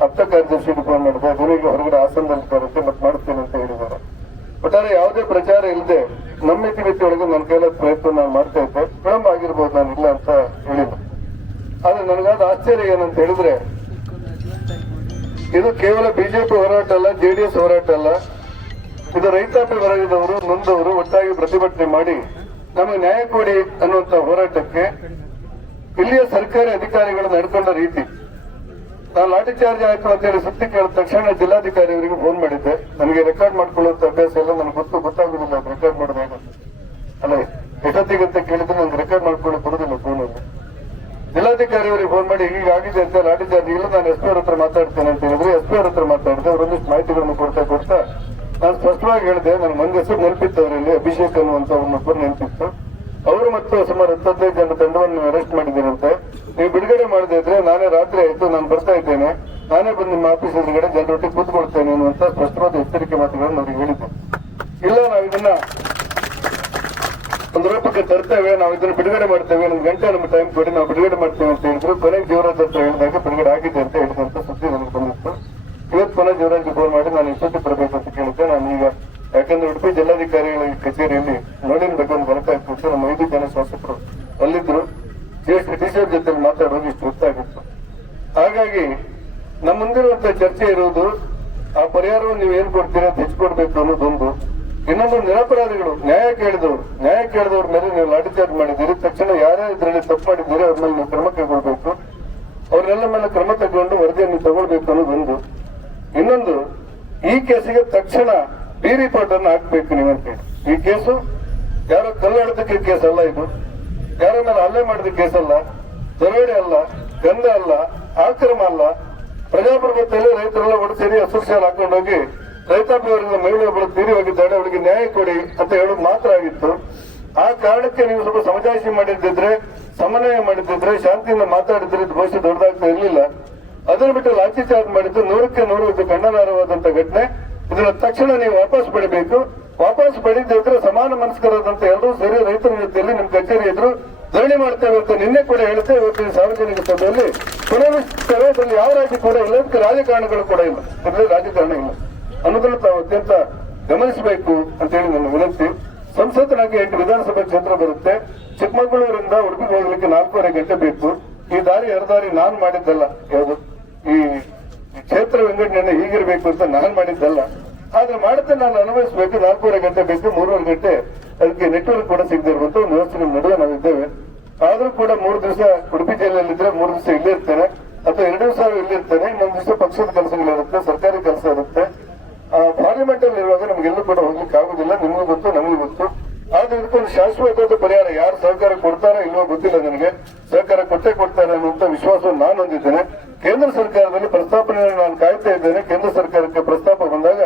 ಆಪ್ತ ಕಾರ್ಯದರ್ಶಿಗೆ ಫೋನ್ ಮಾಡಿದೆ. ಅದರಿಗೆ ಹೊರಗಡೆ ಹಾಸನದಲ್ಲಿ ಬರುತ್ತೆ ಮತ್ತೆ ಮಾಡ್ತೇನೆ ಅಂತ ಹೇಳಿದ್ದಾರೆ. ಒಟ್ಟಾರೆ ಯಾವುದೇ ಪ್ರಚಾರ ಇಲ್ಲದೆ ನಮ್ಮ ಮಿತಿಯೊಳಗೆ ನನ್ನ ಕೈಲಾದ ಪ್ರಯತ್ನ ನಾನು ಮಾಡ್ತಾ ಇದ್ದೆ. ವಿಳಂಬ ಆಗಿರ್ಬೋದು, ನಾನು ಇಲ್ಲ ಅಂತ ಹೇಳಿಲ್ಲ. ಆದ್ರೆ ನನಗಾದ ಆಶ್ಚರ್ಯ ಏನಂತ ಹೇಳಿದ್ರೆ, ಇದು ಕೇವಲ ಬಿಜೆಪಿ ಹೋರಾಟ ಅಲ್ಲ, JDS ಹೋರಾಟ ಅಲ್ಲ. ಇದು ರೈತಾಪಿ ವರ್ಗದವರು, ನೊಂದವರು ಒಟ್ಟಾಗಿ ಪ್ರತಿಭಟನೆ ಮಾಡಿ ನಮಗೆ ನ್ಯಾಯ ಕೊಡಿ ಅನ್ನುವಂತ ಹೋರಾಟಕ್ಕೆ ಇಲ್ಲಿಯ ಸರ್ಕಾರಿ ಅಧಿಕಾರಿಗಳು ನಡ್ಕೊಂಡ ರೀತಿ. ನಾನು ಲಾಠಿ ಚಾರ್ಜ್ ಆಯ್ತು ಅಂತ ಹೇಳಿ ಸುದ್ದಿ ಕೇಳಿದ ತಕ್ಷಣ ಜಿಲ್ಲಾಧಿಕಾರಿ ಅವರಿಗೆ ಫೋನ್ ಮಾಡಿದ್ದೆ. ನನಗೆ ರೆಕಾರ್ಡ್ ಮಾಡ್ಕೊಳ್ಳುವಂತ ಅಭ್ಯಾಸ ಎಲ್ಲ ನನಗೆ ಗೊತ್ತಾಗುದಿಲ್ಲ. ರೆಕಾರ್ಡ್ ಮಾಡೋದು ಹೇಗೆ ಅಲ್ಲ, ಎಷ್ಟೊತ್ತಿಗಂತ ಕೇಳಿದ್ರೆ ನನಗೆ ರೆಕಾರ್ಡ್ ಮಾಡ್ಕೊಳ್ಳಿ ಬರುದಿಲ್ಲ ಫೋನಲ್ಲಿ. ಜಿಲ್ಲಾಧಿಕಾರಿ ಅವರಿಗೆ ಫೋನ್ ಮಾಡಿ ಹೀಗಾಗಿದೆ ಅಂತ, ಲಾಠಿ ಚಾರ್ಜ್ ಇಲ್ಲ, ನಾನು SP ಅವ್ರ ಹತ್ರ ಮಾತಾಡ್ತೇನೆ ಅಂತ ಹೇಳಿದ್ರೆ SP ಅವ್ರ ಹತ್ರ ಮಾತಾಡಿದೆ. ಅವರೊಂದಿಷ್ಟು ಮಾಹಿತಿಗಳನ್ನು ಕೊಡ್ತಾ ನಾನು ಸ್ಪಷ್ಟವಾಗಿ ಹೇಳಿದೆ. ನನಗೆ ಒಂದು ಹೆಸರು ನೆನಪಿತ್ತು, ಅವರಲ್ಲಿ ಅಭಿಷೇಕ್ ಅನ್ನುವಂತ ಒಬ್ಬರು ನೆನಪಿತ್ತು. ಅವರು ಮತ್ತು ಸುಮಾರು 15 ಜನ ತಂಡವನ್ನು ಅರೆಸ್ಟ್ ಮಾಡಿದ್ದೀರಂತೆ. ನೀವು ಬಿಡುಗಡೆ ಮಾಡದೇ ಇದ್ರೆ ನಾನೇ ರಾತ್ರಿ ಆಯ್ತು, ನಾನು ಬರ್ತಾ ಇದ್ದೇನೆ, ನಾನೇ ಬಂದು ನಿಮ್ಮ ಆಫೀಸ್ ಎದುರುಗಡೆ ಜನರೊಟ್ಟಿಗೆ ಕೂತ್ಕೊಳ್ತೇನೆ ಅನ್ನುವಂತ ಸ್ಪಷ್ಟವಾದ ಎಚ್ಚರಿಕೆ ಮಾತುಗಳನ್ನು ಅವ್ರಿಗೆ ಹೇಳಿದ್ದೆ. ಇಲ್ಲ, ನಾವು ಇದನ್ನ ಒಂದು ರೂಪಕ್ಕೆ ತರ್ತೇವೆ, ನಾವು ಇದನ್ನು ಬಿಡುಗಡೆ ಮಾಡ್ತೇವೆ, 1 ಗಂಟೆ ನಮ್ಗೆ ಟೈಮ್ ಕೊಡಿ, ನಾವು ಬಿಡುಗಡೆ ಮಾಡ್ತೇವೆ ಅಂತ ಹೇಳಿದ್ರು. ಕೊನೆಗೆ ಜೀವರಾಜ್ ಹತ್ರ ಹೇಳಿದಾಗ ಬಿಡುಗಡೆ ಆಗಿದೆ ಅಂತ ಹೇಳಿದಂತ ಸುದ್ದಿ ನನಗೆ ಬಂದಿತ್ತು. ಇವತ್ತು ಪುನಃ ಜೀವರಾಜ್ಗೆ ಫೋನ್ ಮಾಡಿ ನಾನು ಇಷ್ಟೊತ್ತಿಗೆ ಬರಬೇಕು ಅಂತ ಕೇಳಿದ್ದೆ. ನಾನು ಈಗ ಯಾಕಂದ್ರೆ ಉಡುಪಿ ಜಿಲ್ಲಾಧಿಕಾರಿಗಳ ಕಚೇರಿಯಲ್ಲಿ ನೋಡಿನ ಬಗ್ಗೆ ಒಂದು ಗೊತ್ತಾಗ್ತಿತ್ತು. ನಮ್ಮ 5 ಜನ ಶಾಸಕರು ಅಲ್ಲಿದ್ರು. DCR ಜೊತೆ ಮಾತಾಡೋದು ಇಷ್ಟು ಗೊತ್ತಾಗಿತ್ತು. ಹಾಗಾಗಿ ನಮ್ಮ ಮುಂದಿರುವಂತ ಚರ್ಚೆ ಇರುವುದು ಆ ಪರಿಹಾರವನ್ನು ನೀವು ಏನ್ ಕೊಡ್ತೀರಾ ಅಂತ ಹೆಚ್ಚಿಕೊಡ್ಬೇಕು ಅನ್ನೋದೊಂದು. ಇನ್ನೊಂದು, ನಿರಪರಾಧಿಗಳು ನ್ಯಾಯ ಕೇಳಿದವ್ರ ಮೇಲೆ ನೀವು ಲಾಠಿ ಚಾರ್ಜ್ ಮಾಡಿದ್ದೀರಿ. ತಕ್ಷಣ ಯಾರ್ಯಾರು ಇದರಲ್ಲಿ ತಪ್ಪು ಮಾಡಿದ್ದೀರಿ ಅವ್ರ ಮೇಲೆ ನೀವು ಕ್ರಮ ಕೈಗೊಳ್ಬೇಕು. ಅವ್ರನ್ನೆಲ್ಲ ಮೇಲೆ ಕ್ರಮ ತಗೊಂಡು ವರದಿಯನ್ನು ತಗೊಳ್ಬೇಕು ಅನ್ನೋದೊಂದು. ಇನ್ನೊಂದು, ಈ ಕೇಸಿಗೆ ತಕ್ಷಣ B ರಿಪೋರ್ಟ್ ಅನ್ನು ಹಾಕ್ಬೇಕು ನೀವಂತ. ಈ ಕೇಸು ಯಾರೋ ಕಲ್ಲಾಡೋದಕ್ಕೆ ಕೇಸ್ ಅಲ್ಲ, ಇದು ಯಾರ ಮೇಲೆ ಹಲ್ಲೆ ಮಾಡಿದ ಕೇಸ್ ಅಲ್ಲ, ದರೋಡೆ ಅಲ್ಲ, ಗಂಧ ಅಲ್ಲ, ಆಕ್ರಮ ಅಲ್ಲ. ಪ್ರಜಾಪ್ರಭುತ್ವದಲ್ಲಿ ರೈತರೆಲ್ಲ ಒಟ್ಟು ಸೇರಿ ಅಸೋಸಿಯೇಷನ್ ಹಾಕೊಂಡೋಗಿ ರೈತಾಪಿ ವರ್ಗದ ಮಹಿಳೆ ಒಬ್ಬಳು ತೀರಿ ಹೋಗಿದ್ದಾಳೆ, ಅವಳಿಗೆ ನ್ಯಾಯ ಕೊಡಿ ಅಂತ ಹೇಳೋದು ಮಾತ್ರ ಆಗಿತ್ತು. ಆ ಕಾರಣಕ್ಕೆ ನೀವು ಸ್ವಲ್ಪ ಸಮಜಾಯಿಷಿ ಮಾಡಿದ್ದಿದ್ರೆ, ಸಮನ್ವಯ ಮಾಡಿದ್ದಿದ್ರೆ, ಶಾಂತಿಯಿಂದ ಮಾತಾಡಿದ್ರೆ ಇದು ಬಹುಶಃ ದೊಡ್ಡದಾಗ್ತಾ ಇರಲಿಲ್ಲ. ಅದನ್ನು ಬಿಟ್ಟು ಲಾಠಿ ಚಾರ್ಜ್ ಮಾಡಿದ್ದು 100ಕ್ಕೆ 100 ಇದು ಖಂಡನಾರ್ಹವಾದಂತ ಘಟನೆ. ಇದನ್ನ ತಕ್ಷಣ ನೀವು ವಾಪಸ್ ಪಡಿಬೇಕು. ವಾಪಸ್ ಪಡೆದಿದ್ರೆ ಸಮಾನ ಮನಸ್ಕರಾದಂತ ಎಲ್ಲರೂ ಸೇರಿ ರೈತರ ಜೊತೆಯಲ್ಲಿ ನಿಮ್ ಕಚೇರಿ ಎದುರು ಧರಣಿ ಮಾಡ್ತೇವೆ ಅಂತ ನಿನ್ನೆ ಕೂಡ ಹೇಳುತ್ತೆ. ಇವತ್ತಿನ ಸಾರ್ವಜನಿಕ ಸಭೆಯಲ್ಲಿ ಪುನರುಚ್ಚಾರದಲ್ಲಿ ಯಾವ ರಾಜ್ಯ ಕೂಡ ಇಲ್ಲ, ಅದಕ್ಕೆ ರಾಜಕಾರಣಗಳು ಕೂಡ ಇಲ್ಲ, ಇದರಲ್ಲಿ ರಾಜಕಾರಣ ಇಲ್ಲ. ಅನ್ನೋದನ್ನು ತಾವು ಅತ್ಯಂತ ಗಮನಿಸಬೇಕು ಅಂತ ಹೇಳಿ ನನ್ನ ವಿನಂತಿ. ಸಂಸತ್ತಿನಾಗಿ 8 ವಿಧಾನಸಭಾ ಕ್ಷೇತ್ರ ಬರುತ್ತೆ. ಚಿಕ್ಕಮಗಳೂರಿಂದ ಉಡುಪಿಗೆ ಹೋಗ್ಲಿಕ್ಕೆ 4.5 ಗಂಟೆ ಬೇಕು. ಈ ದಾರಿ ಹರದಾರಿ ನಾನು ಮಾಡಿದ್ದಲ್ಲ, ಯಾವುದು ಈ ಕ್ಷೇತ್ರ ವಿಂಗಡಣೆ ಹೀಗಿರ್ಬೇಕು ಅಂತ ನಾನು ಮಾಡಿದ್ದಲ್ಲ. ಆದ್ರೆ ಮಾಡುತ್ತೆ ನಾನು ಅನುಭವಿಸಬೇಕು. 4.5 ಗಂಟೆ ಬೇಕು, 3.5 ಗಂಟೆ ಅದಕ್ಕೆ ನೆಟ್ವರ್ಕ್ ಕೂಡ ಸಿಗದೆ ಇರುವಂತ ಒಂದು ವ್ಯವಸ್ಥೆ ನಡುವೆ ನಾವಿದ್ದೇವೆ. ಆದ್ರೂ ಕೂಡ 3 ದಿವಸ ಉಡುಪಿ ಜಿಲ್ಲೆಯಲ್ಲಿದ್ರೆ 3 ದಿವಸ ಇಲ್ಲೇ ಇರ್ತೇನೆ, ಅಥವಾ 2 ದಿವಸ ಇಲ್ಲಿರ್ತೇನೆ. ಇನ್ನೊಂದು ದಿವಸ ಪಕ್ಷದ ಕೆಲಸಗಳಿರುತ್ತೆ, ಸರ್ಕಾರಿ ಕೆಲಸ ಇರುತ್ತೆ. ಪಾರ್ಲಿಮೆಂಟ್ ಅಲ್ಲಿ ಇರುವಾಗ ನಮಗೆಲ್ಲೂ ಕೂಡ ಹೋಗ್ಲಿಕ್ಕೆ ಆಗುದಿಲ್ಲ. ನಿಮಗೂ ಗೊತ್ತು, ನಮಗೂ ಗೊತ್ತು. ಆದ್ರೆ ಇದಕ್ಕೊಂದು ಶಾಶ್ವತವಾದ ಪರಿಹಾರ ಯಾರು ಸಹಕಾರ ಕೊಡ್ತಾರೋ ಇಲ್ವೋ ಗೊತ್ತಿಲ್ಲ ನನಗೆ. ಸಹಕಾರ ಕೊಟ್ಟೇ ಕೊಡ್ತಾರೆ ಅನ್ನುವಂತ ವಿಶ್ವಾಸವನ್ನು ನಾನು ಹೊಂದಿದ್ದೇನೆ. ಕೇಂದ್ರ ಸರ್ಕಾರದಲ್ಲಿ ಪ್ರಸ್ತಾಪನೆ ನಾನು ಕಾಯ್ತಾ ಇದ್ದೇನೆ. ಕೇಂದ್ರ ಸರ್ಕಾರಕ್ಕೆ ಪ್ರಸ್ತಾಪ ಬಂದಾಗ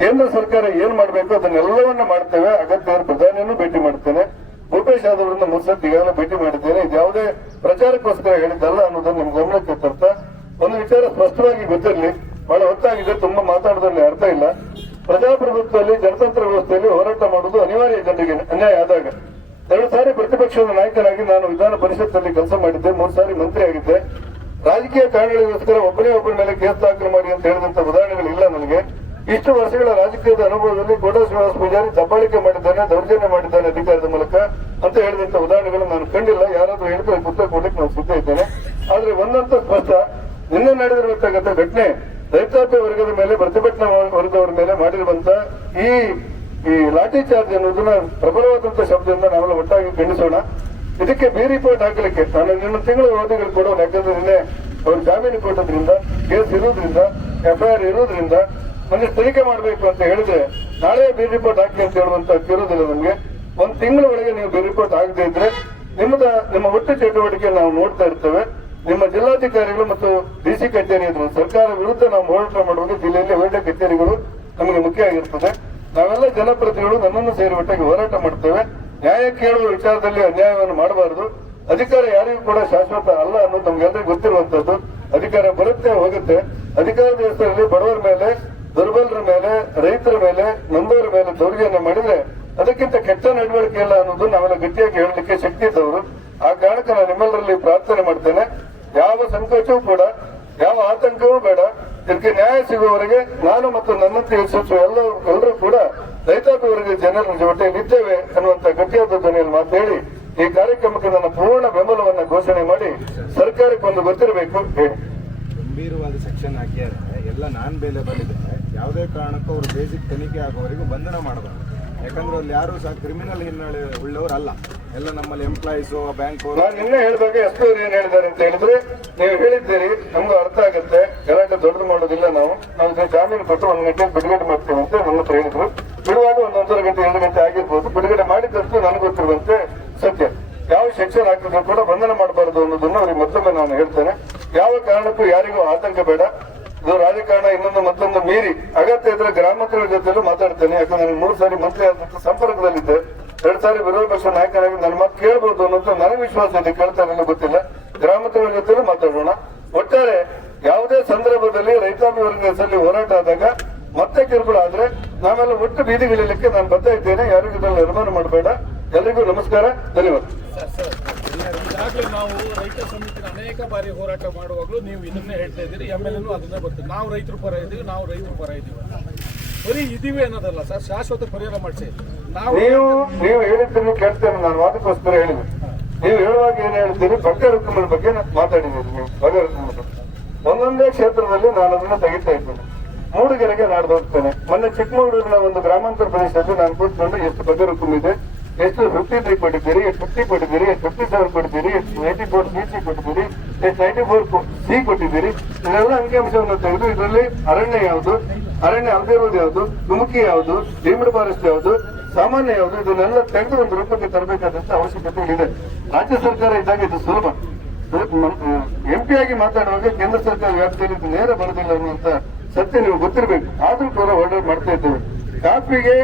ಕೇಂದ್ರ ಸರ್ಕಾರ ಏನ್ ಮಾಡಬೇಕು ಅದನ್ನೆಲ್ಲವನ್ನ ಮಾಡ್ತೇವೆ. ಅಗತ್ಯ ಪ್ರಧಾನಿಯನ್ನು ಭೇಟಿ ಮಾಡ್ತೇನೆ. ಭೂಪೇಶ್ ಯಾದವ್ರನ್ನ 3 ಸತಿ ಈಗಾಗಲೇ ಭೇಟಿ ಮಾಡಿದ್ದೇನೆ. ಇದು ಯಾವುದೇ ಪ್ರಚಾರಕ್ಕೋಸ್ಕರ ಹೇಳಿದ್ದಲ್ಲ ಅನ್ನೋದನ್ನು ನಿಮ್ ಗಮನಕ್ಕೆ ತರ್ತಾ ಒಂದು ವಿಚಾರ ಸ್ಪಷ್ಟವಾಗಿ ಗೊತ್ತಿರಲಿ. ಬಹಳ ಹೊತ್ತಾಗಿದೆ, ತುಂಬಾ ಮಾತಾಡೋದ್ರಲ್ಲಿ ಅರ್ಥ ಇಲ್ಲ. ಪ್ರಜಾಪ್ರಭುತ್ವದಲ್ಲಿ, ಜನತಂತ್ರ ವ್ಯವಸ್ಥೆಯಲ್ಲಿ ಹೋರಾಟ ಮಾಡುವುದು ಅನಿವಾರ್ಯ. ಜನರಿಗೆ ಅನ್ಯಾಯ ಆದಾಗ 2 ಸಾರಿ ಪ್ರತಿಪಕ್ಷದ ನಾಯಕನಾಗಿ ನಾನು ವಿಧಾನ ಪರಿಷತ್ನಲ್ಲಿ ಕೆಲಸ ಮಾಡಿದ್ದೆ, 3 ಸಾರಿ ಮಂತ್ರಿ ಆಗಿದ್ದೆ. ರಾಜಕೀಯ ಕಾರಣಗಳಿಗೋಸ್ಕರ ಒಬ್ಬನೇ ಒಬ್ಬರ ಮೇಲೆ ಕೇಸ್ ದಾಖಲು ಮಾಡಿ ಅಂತ ಹೇಳಿದಂತ ಉದಾಹರಣೆಗಳಿಲ್ಲ ನನಗೆ. ಇಷ್ಟು ವರ್ಷಗಳ ರಾಜಕೀಯದ ಅನುಭವದಲ್ಲಿ ಕೋಟಾ ಶ್ರೀನಿವಾಸ ಪೂಜಾರಿ ದಬ್ಬಾಳಿಕೆ ಮಾಡಿದ್ದಾನೆ, ದೌರ್ಜನ್ಯ ಮಾಡಿದ್ದಾನೆ ಅಧಿಕಾರದ ಮೂಲಕ ಅಂತ ಹೇಳಿದಂತ ಉದಾಹರಣೆಗಳು ನಾನು ಕಂಡಿಲ್ಲ. ಯಾರಾದ್ರೂ ಹೇಳಿದ್ರೆ ಉತ್ತರ ಕೊಡ್ಲಿಕ್ಕೆ ನಾನು ಸಿದ್ಧ ಇದ್ದೇನೆ. ಆದ್ರೆ ಒಂದಂತ ಸ್ಪಷ್ಟ, ನಿನ್ನೆ ನಡೆದಿರಬೇಕಾದಂತ ಘಟನೆ ರೈತಾಪಿ ವರ್ಗದ ಮೇಲೆ, ಪ್ರತಿಭಟನಾ ವರ್ಗದವರ ಮೇಲೆ ಮಾಡಿರುವಂತ ಈ ಲಾಠಿ ಚಾರ್ಜ್ ಅನ್ನೋದನ್ನ ಪ್ರಬಲವಾದಂತ ಶಬ್ದದಿಂದ ನಾವೆಲ್ಲ ಒಟ್ಟಾಗಿ ಖಂಡಿಸೋಣ. ಇದಕ್ಕೆ ಬಿ ರಿಪೋರ್ಟ್ ಹಾಕಲಿಕ್ಕೆ ನಾನು ಇನ್ನೊಂದು ತಿಂಗಳ ಅವಧಿಗಳು ಕೊಡೋಣ. ಯಾಕಂದ್ರೆ ನಿನ್ನೆ ಅವ್ರು ಜಾಮೀನು ಕೊಟ್ಟದ್ರಿಂದ, ಕೇಸ್ ಇರೋದ್ರಿಂದ, FIR ಇರೋದ್ರಿಂದ ಮೊನ್ನೆ ತನಿಖೆ ಮಾಡಬೇಕು ಅಂತ ಹೇಳಿದ್ರೆ ನಾಳೆ ಬಿ ರಿಪೋರ್ಟ್ ಹಾಕಿ ಅಂತ ಹೇಳುವಂತ ಇರೋದಿಲ್ಲ ನಮ್ಗೆ. 1 ತಿಂಗಳ ಒಳಗೆ ನೀವು ಬಿ ರಿಪೋರ್ಟ್ ಆಗದೆ ಇದ್ರೆ ನಿಮ್ಮ ಒಟ್ಟು ಚಟುವಟಿಕೆ ನಾವು ನೋಡ್ತಾ ಇರ್ತೇವೆ. ನಿಮ್ಮ ಜಿಲ್ಲಾಧಿಕಾರಿಗಳು ಮತ್ತು DC ಕಚೇರಿ ಎದುರು ಸರ್ಕಾರ ವಿರುದ್ಧ ನಾವು ಹೋರಾಟ ಮಾಡುವಾಗ ಜಿಲ್ಲೆಯಲ್ಲಿ ಒಳ್ಳೆ ಕಚೇರಿಗಳು ನಮಗೆ ಮುಖ್ಯ ಆಗಿರ್ತದೆ. ನಾವೆಲ್ಲ ಜನಪ್ರತಿನಿಧಿಗಳು ನನ್ನನ್ನು ಸೇರಿ ಒಟ್ಟಾಗಿ ಹೋರಾಟ ಮಾಡ್ತೇವೆ. ನ್ಯಾಯ ಕೇಳುವ ವಿಚಾರದಲ್ಲಿ ಅನ್ಯಾಯವನ್ನು ಮಾಡಬಾರದು. ಅಧಿಕಾರ ಯಾರಿಗೂ ಕೂಡ ಶಾಶ್ವತ ಅಲ್ಲ ಅನ್ನೋದು ನಮ್ಗೆಲ್ಲರಿಗೂ ಗೊತ್ತಿರುವಂತದ್ದು. ಅಧಿಕಾರ ಬರುತ್ತೆ, ಹೋಗುತ್ತೆ. ಅಧಿಕಾರದ ಹೆಸರಲ್ಲಿ ಬಡವರ ಮೇಲೆ, ದುರ್ಬಲರ ಮೇಲೆ, ರೈತರ ಮೇಲೆ, ನೊಂದವರ ಮೇಲೆ ದೌರ್ಜನ್ಯ ಮಾಡಿದ್ರೆ ಅದಕ್ಕಿಂತ ಕೆಟ್ಟ ನಡವಳಿಕೆ ಇಲ್ಲ ಅನ್ನೋದು ನಾವೆಲ್ಲ ಗಟ್ಟಿಯಾಗಿ ಹೇಳಲಿಕ್ಕೆ ಶಕ್ತಿ ಇದ್ದವರು. ಆ ಕಾರಣಕ್ಕೆ ನಾನು ನಿಮ್ಮೆಲ್ಲರಲ್ಲಿ ಪ್ರಾರ್ಥನೆ ಮಾಡ್ತೇನೆ, ಯಾವ ಸಂಕೋಚವೂ ಕೂಡ, ಯಾವ ಆತಂಕವೂ ಬೇಡ. ಇದಕ್ಕೆ ನ್ಯಾಯ ಸಿಗುವವರೆಗೆ ನಾನು ಮತ್ತು ನನ್ನಂತೆ ಯಶಸ್ಸು ಎಲ್ಲರೂ ಕೂಡ ರೈತಾಪಿ ವರ್ಗದ ಜನರ ಜೊತೆಯಲ್ಲಿ ಇದ್ದೇವೆ ಅನ್ನುವಂತ ಗಟ್ಟಿಯಾದ ಧ್ವನಿಯಲ್ಲಿ ಮಾತು ಹೇಳಿ ಈ ಕಾರ್ಯಕ್ರಮಕ್ಕೆ ನನ್ನ ಪೂರ್ಣ ಬೆಂಬಲವನ್ನು ಘೋಷಣೆ ಮಾಡಿ ಸರ್ಕಾರಕ್ಕೆ ಒಂದು ಗೊತ್ತಿರಬೇಕು ಹೇಳಿ. ಗಂಭೀರವಾದ ಸೆಕ್ಷನ್ ಹಾಕಿದ್ದಾರೆ, ಎಲ್ಲ ನಾನ್ ಬೇಲೆಬಲ್ ಇದೆ. ಯಾವುದೇ ಕಾರಣಕ್ಕೂ ಅವರು ಬೇಸಿಕ್ ತನಿಖೆ ಆಗುವವರೆಗೂ ಬಂಧನ ಮಾಡಬಾರ್ದು. ಯಾಕಂದ್ರೆ ಅಲ್ಲಿ ಯಾರು ಸಹ ಕ್ರಿಮಿನಲ್ ಹಿನ್ನೆಲೆ ಉಳ್ಳವರು ಅಲ್ಲ, ಎಲ್ಲ ನಮ್ಮಲ್ಲಿ ಎಂಪ್ಲಾಯೀಸ್, ಬ್ಯಾಂಕ್. ನಾನು ನಿನ್ನೆ ಹೇಳಿದಾಗ ಎಸ್ ಅವ್ರು ಏನ್ ಹೇಳಿದ್ದಾರೆ ಅಂತ ಹೇಳಿದ್ರೆ, ನೀವು ಹೇಳಿದ್ದೀರಿ ನಮ್ಗೂ ಅರ್ಥ ಆಗುತ್ತೆ, ಗಲಾಟೆ ದೊಡ್ಡದು ಮಾಡೋದಿಲ್ಲ, ನಾವು ಜಾಮೀನು ಕೊಟ್ಟು 1 ಗಂಟೆ ಬಿಡುಗಡೆ ಮಾಡ್ತೇವೆ ಅಂತ ನನ್ನ ಹತ್ರ ಹೇಳಿದ್ರು. ಬಿಡುವಾಗ 1.5 ಗಂಟೆ 2 ಗಂಟೆ ಆಗಿರ್ಬೋದು. ಬಿಡುಗಡೆ ಮಾಡಿದಂತೂ ನನಗೆ ಗೊತ್ತಿರುವಂತೆ ಸತ್ಯ. ಯಾವ ಸೆಕ್ಷನ್ ಹಾಕಿದ್ರು ಕೂಡ ಬಂಧನ ಮಾಡಬಾರದು ಅನ್ನೋದನ್ನು ಅವ್ರಿಗೆ ಮತ್ತೊಮ್ಮೆ ನಾನು ಹೇಳ್ತೇನೆ. ಯಾವ ಕಾರಣಕ್ಕೂ ಯಾರಿಗೂ ಆತಂಕ ಬೇಡ. ಇದು ರಾಜಕಾರಣ ಇನ್ನೊಂದು ಮತ್ತೊಂದು ಮೀರಿ ಅಗತ್ಯ ಇದ್ರೆ ಗ್ರಾಮಗಳ ಜೊತೆಲೂ ಮಾತಾಡ್ತೇನೆ. ಯಾಕಂದ್ರೆ ನಾನು 3 ಸಾರಿ ಮಂತ್ರಿ ಆದಂತ ಸಂಪರ್ಕದಲ್ಲಿದ್ದೆ, 2 ಸಾರಿ ವಿರೋಧ ಪಕ್ಷ ನಾಯಕನಾಗಿ ನನ್ನ ಮಾತು ಕೇಳಬಹುದು ಅನ್ನೋದು ನನಗೆ ವಿಶ್ವಾಸ ಇದೆ. ಕೇಳ್ತಾರೆ ಗೊತ್ತಿಲ್ಲ. ಗ್ರಾಮಗಳ ಜೊತೆಲೂ ಮಾತಾಡೋಣ. ಒಟ್ಟಾರೆ ಯಾವುದೇ ಸಂದರ್ಭದಲ್ಲಿ ರೈತಾಪಿ ವರ್ಗದ ಹೆಸರಲ್ಲಿ ಹೋರಾಟ ಆದಾಗ ಮತ್ತೆ ಕಿರುಕುಳ ಆದ್ರೆ ನಾವೆಲ್ಲ ಒಟ್ಟು ಬೀದಿಗಿಳಿಲಿಕ್ಕೆ ನಾನು ಬರ್ತಾ ಇದ್ದೇನೆ. ಯಾರಿಗೂ ಇದನ್ನು ನಿರ್ಮಾಣ ಮಾಡಬೇಡ. ಎಲ್ರಿಗೂ ನಮಸ್ಕಾರ, ಧನ್ಯವಾದ. ಈಗಾಗಲೇ ನಾವು ರೈತ ಸಮಿತಿನ ಅನೇಕ ಬಾರಿ ಹೋರಾಟ ಮಾಡುವಾಗಲೂ ನೀವು ಇದನ್ನೇ ಹೇಳ್ತಾ ಇದ್ದೀರಿ, MLA ಅದನ್ನೇ ಬರ್ತದೆ. ನಾವು ರೈತರ ಪರ ಇದ್ದೀವಿ, ನಾವು ರೈತರ ಪರ ಇದ್ದೀವಿ. ಬರೀ ಇದೀವಿ ಅನ್ನೋದಲ್ಲ ಸರ್, ಶಾಶ್ವತ ಪರಿಹಾರ ಮಾಡಿಸಿ. ನೀವು ಹೇಳಿದ್ದನ್ನು ಕೇಳ್ತೇನೆ. ನಾನು ವಾದಕ್ಕೋಸ್ಕರ ಹೇಳಿದೆ. ನೀವು ಹೇಳುವಾಗ ಏನ್ ಹೇಳ್ತೀರಿ, ಬಗೆ ರಕಮದ ಬಗ್ಗೆ ಮಾತಾಡಿದ್ದೀರಿ. ನೀವು ಬಗೆ ರಕಮದ ಒಂದೊಂದೇ ಕ್ಷೇತ್ರದಲ್ಲಿ ನಾನು ಅದನ್ನ ತೆಗಿತಾ ಇದ್ದೇನೆ. ಮೂಡಿಗೆರೆಗೆ ನಾಡ್ದು ಹೋಗ್ತೇನೆ. ಮೊನ್ನೆ ಚಿಕ್ಕಮಗಳೂರಿನ ಒಂದು ಗ್ರಾಮಾಂತರ ಪ್ರದೇಶದಲ್ಲಿ ನಾನು ಕೂತ್ಕೊಂಡು ಎಷ್ಟು ಬಗೆ ರಕಮ್ ಇದೆ, ಎಷ್ಟು 53 ಕೊಟ್ಟಿದ್ದೀರಿ, ಎಷ್ಟು 50 ಕೊಟ್ಟಿದ್ದೀರಿ, ಎಷ್ಟು 57 ಕೊಟ್ಟಿದ್ದೀರಿ, ಎಷ್ಟು 94 BC ಕೊಟ್ಟಿದ್ದೀರಿ, ಎಷ್ಟು 94 C ಕೊಟ್ಟಿದ್ದೀರಿ, ಇದೆಲ್ಲ ಅಂಕಿಅಂಶವನ್ನು ತೆಗೆದು ಇದರಲ್ಲಿ ಅರಣ್ಯ ಯಾವುದು, ಅರಣ್ಯ ಅಲ್ಲದೆ ಇರುವುದು ಯಾವುದು, ಗುಮುಖಿ ಯಾವುದು, ಡೀಮ್ಡ್ ಫಾರೆಸ್ಟ್ ಯಾವುದು, ಸಾಮಾನ್ಯ ಯಾವುದು, ಇದನ್ನೆಲ್ಲ ತೆಗೆದು ಒಂದು ರೂಪಕ್ಕೆ ತರಬೇಕಾದಂತ ಅವಶ್ಯಕತೆ ಇದೆ. ರಾಜ್ಯ ಸರ್ಕಾರ ಇದ್ದಾಗ ಇದು ಸುಲಭ. MP ಆಗಿ ಮಾತಾಡುವಾಗ ಕೇಂದ್ರ ಸರ್ಕಾರ ವ್ಯಾಪ್ತಿಯಲ್ಲಿ ನೇರ ಬರುದಿಲ್ಲ ಅನ್ನುವಂತ ಸತ್ಯ ನೀವು ಗೊತ್ತಿರಬೇಕು. ಆದ್ರೂ ಕೂಡ ಆರ್ಡರ್ ಮಾಡ್ತಾ ಇದ್ದೇವೆ. ಕಾಫಿಗೆ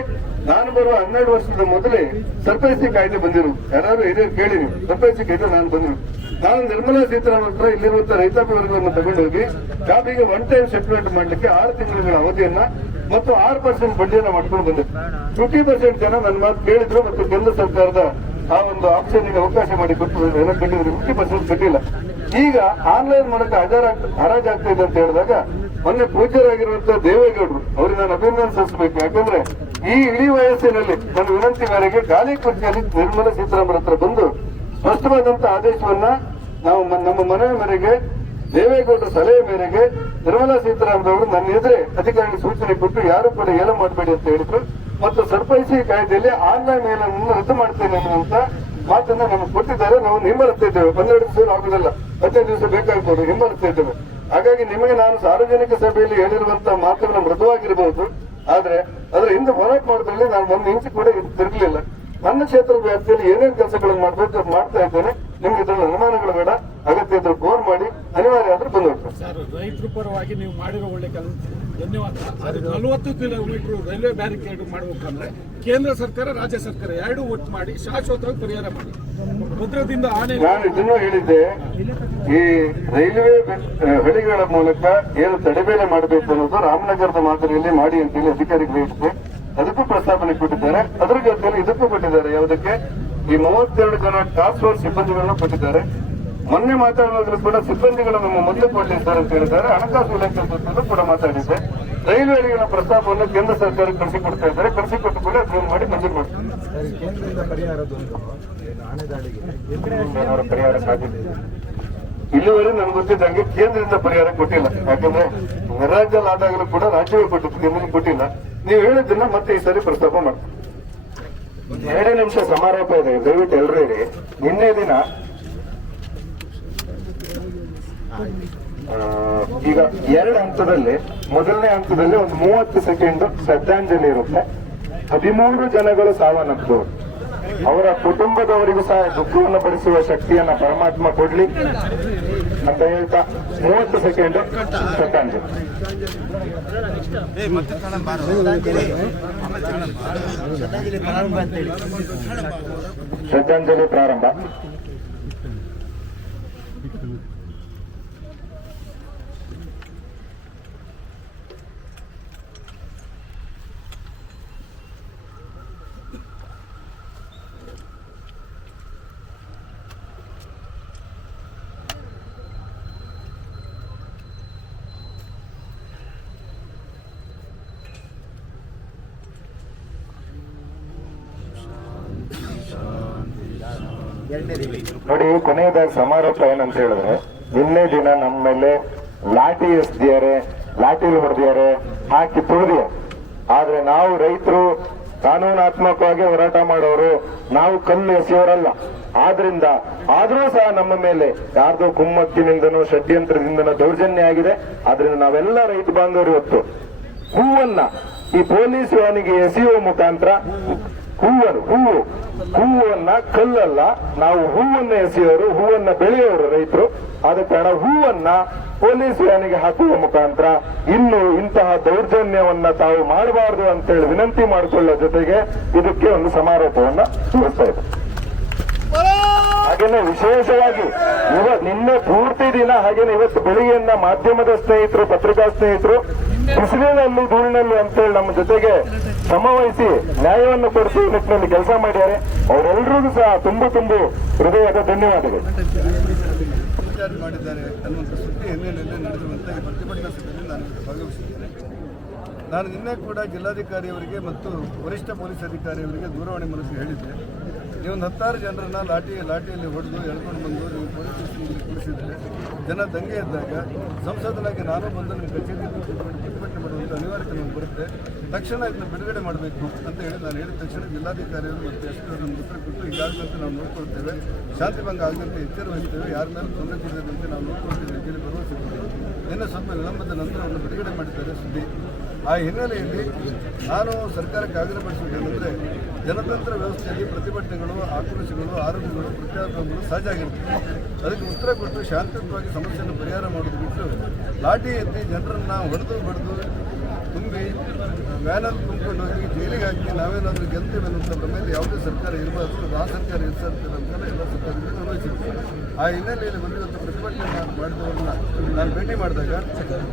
ನಾನು ಬರುವ 12 ವರ್ಷದ ಮೊದಲೇ ಸರ್ಪೈಸಿ ಕಾಯ್ದೆ ಬಂದಿರು. ಯಾರು ಹಿರಿಯರು ಕೇಳಿ ನೀವು, ಸರ್ಪೈಸಿ ಕಾಯ್ದೆ ನಾನು ಬಂದಿರು. ನಾನು ನಿರ್ಮಲಾ ಸೀತಾರಾಮನ್ ಹತ್ರ ಇಲ್ಲಿರುವಂತಹ ರೈತಾಪಿ ವರ್ಗವನ್ನು ತಗೊಂಡೋಗಿ ಕಾಫಿಗೆ 1 ಟೈಮ್ ಸೆಟ್ಲ್ಮೆಂಟ್ ಮಾಡ್ಲಿಕ್ಕೆ 6 ತಿಂಗಳ ಅವಧಿಯನ್ನ ಮತ್ತು 6% ಬಡ್ಡಿಯನ್ನ ಮಾಡ್ಕೊಂಡು ಬಂದೆ. 50% ಜನ ನನ್ನ ಮಾತು ಕೇಳಿದ್ರು ಮತ್ತು ಕೇಂದ್ರ ಸರ್ಕಾರದ ಆ ಒಂದು ಆಪ್ಷನ್ಗೆ ಅವಕಾಶ ಮಾಡಿ ಕೊಟ್ಟು ಏನೋ ಕಟ್ಟಿದ್ರು. 50% ಕಟ್ಟಿಲ್ಲ. ಈಗ ಆನ್ಲೈನ್ ಮೂಲಕ ಹರಾಜಾಗ್ತಾ ಇದೆ ಅಂತ ಹೇಳಿದಾಗ ಮೊನ್ನೆ ಪೂಜ್ಯರಾಗಿರುವಂತಹ ದೇವೇಗೌಡರು ಅವ್ರಿಗೆ ನಾನು ಅಭಿನಂದನೆ ಸಲ್ಲಿಸಬೇಕು. ಯಾಕಂದ್ರೆ ಈ ಇಳಿ ವಯಸ್ಸಿನಲ್ಲಿ ನನ್ನ ವಿನಂತಿ ಮೇರೆಗೆ ಖಾಲಿ ಕುರ್ಚಿಯಲ್ಲಿ ನಿರ್ಮಲಾ ಸೀತಾರಾಮನ್ ಹತ್ರ ಬಂದು ಸ್ಪಷ್ಟವಾದಂತಹ ಆದೇಶವನ್ನ ನಾವು ನಮ್ಮ ಮನವಿ ಮೇರೆಗೆ ದೇವೇಗೌಡರ ಸಲಹೆ ಮೇರೆಗೆ ನಿರ್ಮಲಾ ಸೀತಾರಾಮನ್ ಅವರು ನನ್ನ ಎದುರೇ ಅಧಿಕಾರಿಗಳಿಗೆ ಸೂಚನೆ ಕೊಟ್ಟು ಯಾರು ಕೂಡ ಏಲ ಮಾಡಬೇಡಿ ಅಂತ ಹೇಳಿದ್ರು. ಮತ್ತು ಸರ್ಪೈಸಿ ಕಾಯ್ದೆಯಲ್ಲಿ ಆನ್ಲೈನ್ ಮೇಲನ್ನು ರದ್ದು ಮಾಡ್ತೇನೆ ಅನ್ನುವಂತ ಮಾತನ್ನ ನಮಗೆ ಕೊಟ್ಟಿದ್ದಾರೆ. ನಾವು ಹಿಂಬರುತ್ತಾ ಇದ್ದೇವೆ. 12 ದಿವಸ ಆಗುದಿಲ್ಲ, 15 ದಿವಸ ಬೇಕಾಗಬಹುದು, ಹಿಂಬರುತ್ತಾ ಇದ್ದೇವೆ. ಹಾಗಾಗಿ ನಿಮಗೆ ನಾನು ಸಾರ್ವಜನಿಕ ಸಭೆಯಲ್ಲಿ ಹೇಳಿರುವಂತಹ ಮಾತುಗಳು ಮೃದುವಾಗಿರಬಹುದು, ಆದ್ರೆ ಅದರ ಹಿಂದೆ ಹೋರಾಟ ಮಾಡೋದ್ರಲ್ಲಿ ನಾನು ಒಂದು ಇಂಚು ಕೂಡ ತಿರುಗಲಿಲ್ಲ. ನನ್ನ ಕ್ಷೇತ್ರದ ವ್ಯಾಪ್ತಿಯಲ್ಲಿ ಏನೇನು ಕೆಲಸಗಳನ್ನು ಮಾಡ್ಬೇಕು ಅದು ಮಾಡ್ತಾ ಇದ್ದೇನೆ. ನಿಮ್ಗೆ ಇದರಲ್ಲಿ ಅನುಮಾನಗಳು ಬೇಡ. ಅಗತ್ಯ ಇದ್ರೆ ಫೋನ್ ಮಾಡಿ, ಅನಿವಾರ್ಯ ಆದ್ರೆ ಬಂದು ಹೋಗ್ತಾರೆ. ಸರ್, ರೈತರ ಪರವಾಗಿ ನೀವು ಮಾಡಿರೋ ಒಳ್ಳೆ ಕೆಲಸ ಧನ್ಯವಾದ. ಅದು 40 ಕಿಲೋಮೀಟರ್ ರೈಲ್ವೆ ಬ್ಯಾರಿಕೇಡ್ ಮಾಡಬೇಕಂದ್ರೆ ಕೇಂದ್ರ ಸರ್ಕಾರ ರಾಜ್ಯ ಸರ್ಕಾರ ಎರಡೂ ಒಟ್ಟು ಮಾಡಿ ಶಾಶ್ವತವಾಗಿ ಪರಿಹಾರ ಮಾಡಿ. ಭದ್ರದಿಂದ ಆನೆ ನಾನು ಇದನ್ನು ಹೇಳಿದ್ದೆ, ಈ ರೈಲ್ವೆ ಹಳಿಗಳ ಮೂಲಕ ಏನು ತಡೆಬೇಲೆ ಮಾಡಬೇಕು ಅನ್ನೋದು ರಾಮನಗರದ ಮಾದರಿಯಲ್ಲಿ ಮಾಡಿ ಅಂತೇಳಿ ಅಧಿಕಾರಿಗಳು ಹೇಳಿದ್ದೆ. ಅದಕ್ಕೂ ಪ್ರಸ್ತಾವನೆ ಕೊಟ್ಟಿದ್ದಾರೆ. ಅದರ ಜೊತೆಯಲ್ಲಿ ಇದಕ್ಕೂ ಕೊಟ್ಟಿದ್ದಾರೆ. ಯಾವುದಕ್ಕೆ ಈ 32 ಜನ ಟಾಸ್ಕ್ ಫೋರ್ಸ್ ಸಿಬ್ಬಂದಿಗಳನ್ನು ಕೊಟ್ಟಿದ್ದಾರೆ. ಮೊನ್ನೆ ಮಾತಾಡುವಾಗಲೂ ಕೂಡ ಸಿಬ್ಬಂದಿಗಳು ನಮ್ಮ ಮೊದಲು ಕೊಡಲಿ ಸರ್ ಅಂತ ಹೇಳಿದ್ದಾರೆ. ಹಣಕಾಸು ಇಲಾಖೆ ಜೊತೆಲೂ ಕೂಡ ಮಾತಾಡಿದ್ದೆ. ರೈಲ್ವೆ ಹಳಿಗಳ ಪ್ರಸ್ತಾಪವನ್ನು ಕೇಂದ್ರ ಸರ್ಕಾರಕ್ಕೆ ಕಳಿಸಿಕೊಡ್ತಾ ಇದ್ದಾರೆ. ಕಳಿಸಿಕೊಟ್ಟು ಕೂಡ ಅದನ್ನು ಮಾಡಿ ಮಂಜೂರು ಮಾಡ್ತಾರೆ. ಕೇಂದ್ರದಿಂದ ಪರಿಹಾರದೊಂದು ಆನೆ ದಾಳಿಗೆ ಪರಿಹಾರ ಸಾಧ್ಯತೆ ಇಲ್ಲಿವರೆಗೆ ನನ್ಗೆ ಗೊತ್ತಿದ್ದಂಗೆ ಕೇಂದ್ರದಿಂದ ಪರಿಹಾರ ಕೊಟ್ಟಿಲ್ಲ. ಯಾಕಂದ್ರೆ ರಾಜ್ಯದಲ್ಲಿ ಆದಾಗಲೂ ಕೂಡ ರಾಜ್ಯವೇ ಕೊಟ್ಟಿತ್ತು, ಕೇಂದ್ರ ಕೊಟ್ಟಿಲ್ಲ. ನೀವು ಹೇಳಿದ್ದನ್ನ ಮತ್ತೆ ಈ ಸರಿ ಪ್ರಸ್ತಾಪ ಮಾಡ್ತೀವಿ. 2 ನಿಮಿಷ ಸಮಾರೋಪ ಇದೆ, ದಯವಿಟ್ಟು ಎಲ್ಲರೂ ಇರಿ. ನಿನ್ನೆ ದಿನ ಈಗ 2 ಹಂತದಲ್ಲಿ, ಮೊದಲನೇ ಹಂತದಲ್ಲಿ ಒಂದು 30 ಸೆಕೆಂಡ್ ಶ್ರದ್ಧಾಂಜಲಿ ಇರುತ್ತೆ. 13 ಜನಗಳು ಸಾವನ್ನಪ್ಪು. ಅವರ ಕುಟುಂಬದವರಿಗೂ ಸಹ ದುಃಖವನ್ನು ಭರಿಸುವ ಶಕ್ತಿಯನ್ನ ಪರಮಾತ್ಮ ಕೊಡ್ಲಿ ಅಂತ ಹೇಳ್ತಾ 30 ಸೆಕೆಂಡ್ ಶ್ರದ್ಧಾಂಜಲಿ. ಶ್ರದ್ಧಾಂಜಲಿ ಪ್ರಾರಂಭ. ನೋಡಿ, ಕೊನೆಯದಾಗಿ ಸಮಾರೋಪ ಏನಂತ ಹೇಳಿದ್ರೆ, ನಿನ್ನೆ ದಿನ ನಮ್ಮ ಮೇಲೆ ಲಾಠಿ ಎಸ್ದಿದ್ದಾರೆ, ಲಾಠಿಲಿ ಹೊಡೆದಿದ್ದಾರೆ, ಹಾಕಿ ತುಳಿದಿದ್ದಾರೆ. ಆದ್ರೆ ನಾವು ರೈತರು ಕಾನೂನಾತ್ಮಕವಾಗಿ ಹೋರಾಟ ಮಾಡೋರು, ನಾವು ಕಲ್ಲು ಎಸೆಯೋರಲ್ಲ. ಆದ್ರಿಂದ ಆದ್ರೂ ಸಹ ನಮ್ಮ ಮೇಲೆ ಯಾರ್ದೋ ಕುಮ್ಮಕ್ಕಿನಿಂದನೂ ಷಡ್ಯಂತ್ರದಿಂದನೂ ದೌರ್ಜನ್ಯ ಆಗಿದೆ. ಆದ್ರಿಂದ ನಾವೆಲ್ಲ ರೈತ ಬಾಂಧವರು ಇವತ್ತು ಹೂವನ್ನ ಈ ಪೊಲೀಸ್ ವ್ಯಾನಿಗೆ ಎಸೆಯುವ ಮುಖಾಂತರ ಹೂವನ್ನ ಕಲ್ಲಲ್ಲ, ನಾವು ಹೂವನ್ನ ಎಸೆಯೋರು, ಹೂವನ್ನ ಬೆಳೆಯೋರು ರೈತರು. ಆದ ಕಾರಣ ಹೂವನ್ನ ಪೊಲೀಸ್ ವ್ಯಾನಿಗೆ ಹಾಕುವ ಮುಖಾಂತರ ಇನ್ನು ಇಂತಹ ದೌರ್ಜನ್ಯವನ್ನ ತಾವು ಮಾಡಬಾರದು ಅಂತೇಳಿ ವಿನಂತಿ ಮಾಡಿಕೊಳ್ಳೋ ಜೊತೆಗೆ ಇದಕ್ಕೆ ಒಂದು ಸಮಾರೋಪವನ್ನ ತೋರಿಸ್ತಾ ಇದೆ. ಹಾಗೇನೆ ವಿಶೇಷವಾಗಿ ನಿನ್ನೆ ಪೂರ್ತಿ ದಿನ, ಹಾಗೇನೆ ಇವತ್ತು ಬೆಳಿಗ್ಗೆಯಿಂದ ಮಾಧ್ಯಮದ ಸ್ನೇಹಿತರು, ಪತ್ರಿಕಾ ಸ್ನೇಹಿತರು ಬಿಸಿಲಿನಲ್ಲಿ ಧೂಳಿನಲ್ಲಿ ಅಂತೇಳಿ ನಮ್ಮ ಜೊತೆಗೆ ಶ್ರಮವಹಿಸಿ ನ್ಯಾಯವನ್ನು ಕೊಡಿಸುವ ನಿಟ್ಟಿನಲ್ಲಿ ಕೆಲಸ ಮಾಡಿದ್ದಾರೆ. ಅವರೆಲ್ಲರಿಗೂ ಸಹ ತುಂಬು ಹೃದಯದ ಧನ್ಯವಾದಗಳು. ಮಾಡಿದ್ದಾರೆ ಅನ್ನುವಂಥ ಸುದ್ದಿ ಹಿನ್ನೆಲೆಯಲ್ಲಿ ನಡೆದಿರುವಂಥ ಈ ಪ್ರತಿಭಟನಾ ಸಭೆಯಲ್ಲಿ ನಾನು ಭಾಗವಹಿಸಿದ್ದೇನೆ. ನಾನು ನಿನ್ನೆ ಕೂಡ ಜಿಲ್ಲಾಧಿಕಾರಿಯವರಿಗೆ ಮತ್ತು ವರಿಷ್ಠ ಪೊಲೀಸ್ ಅಧಿಕಾರಿಯವರಿಗೆ ದೂರವಾಣಿ ಮೂಲಕ ಹೇಳಿದ್ದೆ, ನೀವೊಂದು 16 ಜನರನ್ನ ಲಾಠಿಯಲ್ಲಿ ಹೊಡೆದು ಎಳ್ಕೊಂಡು ಬಂದು ನೀವು ಪೊಲೀಸ್ ಸ್ಟೇಷನ್ಗೆ ಕೂರಿಸಿದ್ರೆ ಜನ ದಂಗೆ ಇದ್ದಾಗ ಸಂಸದನಾಗಿ ನಾನು ಬಂದು ನಿಮ್ಮ ಕಚೇರಿ ಪ್ರತಿಭಟನೆ ಮಾಡುವಂಥ ಅನಿವಾರ್ಯತೆ ನಮಗೆ ಬರುತ್ತೆ. ತಕ್ಷಣ ಇದನ್ನು ಬಿಡುಗಡೆ ಮಾಡಬೇಕು ಅಂತ ಹೇಳಿ ನಾನು ಹೇಳಿದ ತಕ್ಷಣ ಜಿಲ್ಲಾಧಿಕಾರಿಗಳು ಮತ್ತು ಎಸ್ ಪಿ ಅವರನ್ನು ಉತ್ತರ ಕೊಟ್ಟು ಈಗಾಗಲಂತೆ ನಾವು ನೋಡ್ಕೊಳ್ತೇವೆ, ಶಾಂತಿ ಭಂಗ ಆಗದಂತೆ ಎಚ್ಚರ ವಹಿಸ್ತೇವೆ, ಯಾರ ಮೇಲೆ ತೊಂದರೆ ಕೊಡದಂತೆ ನಾವು ನೋಡ್ಕೊಳ್ತೇವೆ ಅಂತೇಳಿ ಭರವಸೆ ಕೊಟ್ಟರು. ನಿನ್ನೆ ಸ್ವಲ್ಪ ವಿಳಂಬದ ನಂತರ ಅವರನ್ನು ಬಿಡುಗಡೆ ಮಾಡಿದ್ದಾರೆ ಸುದ್ದಿ. ಆ ಹಿನ್ನೆಲೆಯಲ್ಲಿ ನಾನು ಸರ್ಕಾರಕ್ಕೆ ಆಗ್ರಹಪಡಿಸುವುದೇನೆಂದರೆ, ಜನತಂತ್ರ ವ್ಯವಸ್ಥೆಯಲ್ಲಿ ಪ್ರತಿಭಟನೆಗಳು, ಆಕ್ರೋಶಗಳು, ಆರೋಪಗಳು, ಪ್ರತ್ಯಾರೋಪಗಳು ಸಹಜ ಆಗಿರ್ತದೆ. ಅದಕ್ಕೆ ಉತ್ತರ ಕೊಟ್ಟು ಶಾಂತಿಯುತವಾಗಿ ಸಮಸ್ಯೆಯನ್ನು ಪರಿಹಾರ ಮಾಡೋದು ಬಿಟ್ಟು ಲಾಠಿ ಎತ್ತಿ ಜನರನ್ನು ಹೊಡೆದು ಬಡಿದು ತುಂಬಿ ವ್ಯಾನಲ್ಲಿ ತುಂಬಿಕೊಂಡು ಹೋಗಿ ಜೈಲಿಗೆ ಹಾಕಿ ನಾವೇನಾದರೂ ಗೆಲ್ತೇವೆ ಅನ್ನೋಂಥ ಮೇಲೆ ಯಾವುದೇ ಸರ್ಕಾರ ಇರಬಾರ್ದು. ಆ ಸರ್ಕಾರ ಇರ್ತಾರೆ ಅಂತೆಲ್ಲ ಎಲ್ಲ ಸರ್ಕಾರಗಳಿಗೆ ಅನ್ವಯಿಸಿರ್ತಾರೆ. ಆ ಹಿನ್ನೆಲೆಯಲ್ಲಿ ಬಂದಿರುವಂಥ ಪ್ರತಿಭಟನೆ ಮಾಡಿದವ್ರನ್ನ ನಾನು ಭೇಟಿ ಮಾಡಿದಾಗ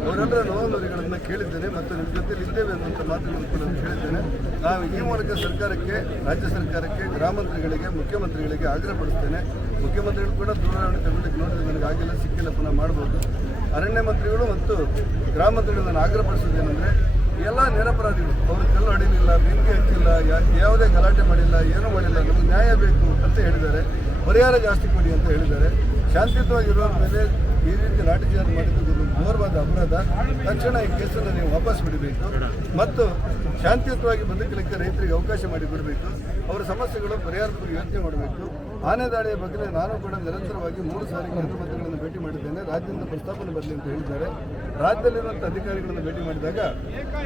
ಅವರೆಲ್ಲರ ನೋವುಗಳನ್ನು ಕೇಳಿದ್ದೇನೆ ಮತ್ತು ನಿಮ್ಮ ಜೊತೆಲಿ ಇದ್ದೇವೆ ಅನ್ನುವಂಥ ಮಾತುಗಳನ್ನು ಕೂಡ ಹೇಳಿದ್ದೇನೆ. ನಾವು ಈ ಮೂಲಕ ಸರ್ಕಾರಕ್ಕೆ, ರಾಜ್ಯ ಸರ್ಕಾರಕ್ಕೆ, ಗೃಹಮಂತ್ರಿಗಳಿಗೆ, ಮುಖ್ಯಮಂತ್ರಿಗಳಿಗೆ ಆಗ್ರಹಪಡಿಸ್ತೇನೆ. ಮುಖ್ಯಮಂತ್ರಿಗಳು ಕೂಡ ದೂರವಾಣಿ ತಗೊಳ್ಳಿಕ್ಕೆ ನೋಡಿದ್ರೆ ನನಗೆ ಆಗಿಲ್ಲ, ಸಿಕ್ಕಿಲ್ಲ, ಪುನಃ ಮಾಡ್ಬೋದು. ಅರಣ್ಯ ಮಂತ್ರಿಗಳು ಮತ್ತು ಗ್ರಾಮ ಮಂತ್ರಿಗಳನ್ನು ಆಗ್ರಹಪಡಿಸೋದೇನೆಂದರೆ ಎಲ್ಲ ನಿರಪರಾಧಿಗಳು ಅವರು ಕಲ್ಲು ಹೊಡಿಲಿಲ್ಲ, ಬೆಂಕಿ ಹಚ್ಚಿಲ್ಲ, ಯಾವುದೇ ಗಲಾಟೆ ಮಾಡಿಲ್ಲ, ಏನೂ ಮಾಡಿಲ್ಲ, ನಮಗೆ ನ್ಯಾಯ ಬೇಕು ಅಂತ ಹೇಳಿದ್ದಾರೆ. ಪರಿಹಾರ ಜಾಸ್ತಿ ಕೊಡಿ ಅಂತ ಹೇಳಿದ್ದಾರೆ. ಶಾಂತಿಯುತವಾಗಿರುವ ಮೇಲೆ ಈ ರೀತಿ ಲಾಠಿ ಚಾರ್ಜ್ ಮಾಡಿದ್ದು ಘೋರವಾದ ಅಪರಾಧ. ತಕ್ಷಣ ಈ ಕೇಸನ್ನು ನೀವು ವಾಪಸ್ ಬಿಡಬೇಕು ಮತ್ತು ಶಾಂತಿಯುತವಾಗಿ ಬದುಕಲಿಕ್ಕೆ ರೈತರಿಗೆ ಅವಕಾಶ ಮಾಡಿಕೊಡಬೇಕು. ಅವರ ಸಮಸ್ಯೆಗಳು ಪರಿಹಾರಕ್ಕೆ ಯೋಚನೆ ಮಾಡಬೇಕು. ಆನೆ ದಾಳಿಯ ಬಗ್ಗೆ ನಾನು ಕೂಡ ನಿರಂತರವಾಗಿ 3 ಸಾರಿ ಕೇಂದ್ರ ಮಂತ್ರಿಗಳನ್ನು ಭೇಟಿ ಮಾಡಿದ್ದೇನೆ. ರಾಜ್ಯದಿಂದ ಪ್ರಸ್ತಾಪನೆ ಬರಲಿ ಅಂತ ಹೇಳಿದ್ದಾರೆ. ರಾಜ್ಯದಲ್ಲಿರುವಂಥ ಅಧಿಕಾರಿಗಳನ್ನು ಭೇಟಿ ಮಾಡಿದಾಗ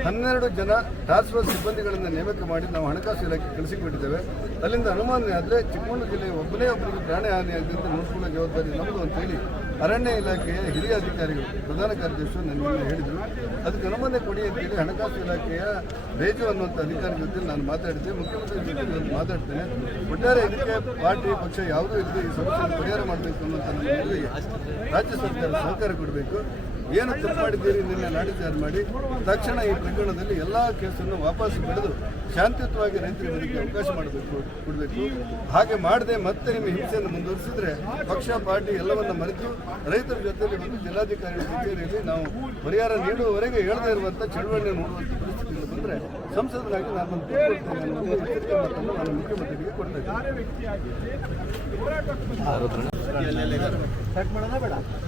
12 ಜನ ಟಾಸ್ಕ್ ಫೋರ್ಸ್ ಸಿಬ್ಬಂದಿಗಳನ್ನು ನೇಮಕ ಮಾಡಿ ನಾವು ಹಣಕಾಸು ಇಲಾಖೆ ಕಳಿಸಿಕೊಟ್ಟಿದ್ದೇವೆ. ಅಲ್ಲಿಂದ ಅನುಮಾನ ಆದರೆ ಚಿಕ್ಕಮಗಳೂರು ಜಿಲ್ಲೆಯ ಒಬ್ಬನೇ ಒಬ್ಬರಿಗೆ ಪ್ರಾಣ ಹಾನಿಯಾಗಿದ್ದಂತೆ ನೋಡಿಕೊಳ್ಳೋ ಜವಾಬ್ದಾರಿ ನಮ್ಮದು ಅಂತೇಳಿ ಅರಣ್ಯ ಇಲಾಖೆಯ ಹಿರಿಯ ಅಧಿಕಾರಿಗಳು ಪ್ರಧಾನ ಕಾರ್ಯದರ್ಶಿಗಳು ನನಗೆ ಹೇಳಿದರು. ಅದಕ್ಕೆ ಅನುಮೋದನೆ ಕೊಡಿ ಅಂತೇಳಿ ಹಣಕಾಸು ಇಲಾಖೆಯ ಬೇಜು ಅನ್ನುವಂಥ ಅಧಿಕಾರಿ ಜೊತೆ ನಾನು ಮಾತಾಡಿದ್ದೆ. ಮುಖ್ಯಮಂತ್ರಿ ಜೊತೆ ನಾನು ಮಾತಾಡ್ತೇನೆ. ಒಟ್ಟಾರೆ ಇದಕ್ಕೆ ಪಾರ್ಟಿ ಪಕ್ಷ ಯಾವುದೂ ಇಲ್ಲದೆ ಈ ಸಮಸ್ಯೆಯನ್ನು ಪರಿಹಾರ ಮಾಡಬೇಕು ಅನ್ನುವಂಥ ನಿಟ್ಟಿನಲ್ಲಿ ರಾಜ್ಯ ಸರ್ಕಾರ ಸಹಕಾರ ಕೊಡಬೇಕು. ಏನು ತಪ್ಪು ಮಾಡಿದ್ದೀರಿ ನಿನ್ನೆ ಲಾಠಿ ಚಾರ್ಜ್ ಮಾಡಿ ತಕ್ಷಣ ಈ ಪ್ರಕರಣದಲ್ಲಿ ಎಲ್ಲ ಕೇಸನ್ನು ವಾಪಸ್ ಪಡೆದು ಶಾಂತಿಯುತವಾಗಿ ರೈತರಿಗೆ ಬದುಕಿ ಅವಕಾಶ ಕೊಡಬೇಕು. ಹಾಗೆ ಮಾಡದೆ ಮತ್ತೆ ನಿಮ್ಮ ಹಿಂಸೆಯನ್ನು ಮುಂದುವರಿಸಿದ್ರೆ ಪಕ್ಷ ಪಾರ್ಟಿ ಎಲ್ಲವನ್ನ ಮರೆತು ರೈತರ ಜೊತೆಯಲ್ಲಿ ಒಂದು ಜಿಲ್ಲಾಧಿಕಾರಿಗಳ ಕಚೇರಿಯಲ್ಲಿ ನಾವು ಪರಿಹಾರ ನೀಡುವವರೆಗೆ ಹೇಳದೇ ಇರುವಂಥ ಚಳವಳಿ ನೋಡುವಂಥ ಪರಿಸ್ಥಿತಿಯಲ್ಲಿ ಬಂದರೆ ಸಂಸದರಾಗಿ ನಾನು ಎಚ್ಚರಿಕೆ ಮಾತನ್ನು ನಾನು ಮುಖ್ಯಮಂತ್ರಿಗೆ ಕೊಡ್ತಾ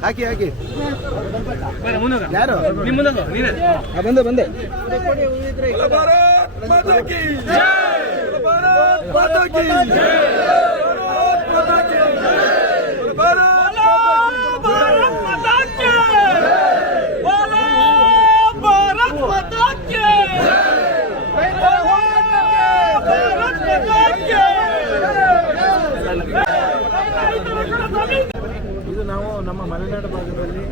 ಹಾಕಿ ಯಾರು ಬಂದೆ ಇದು ನಾವು ನಮ್ಮ ಮಲೆನಾಡು ಭಾಗದಲ್ಲಿ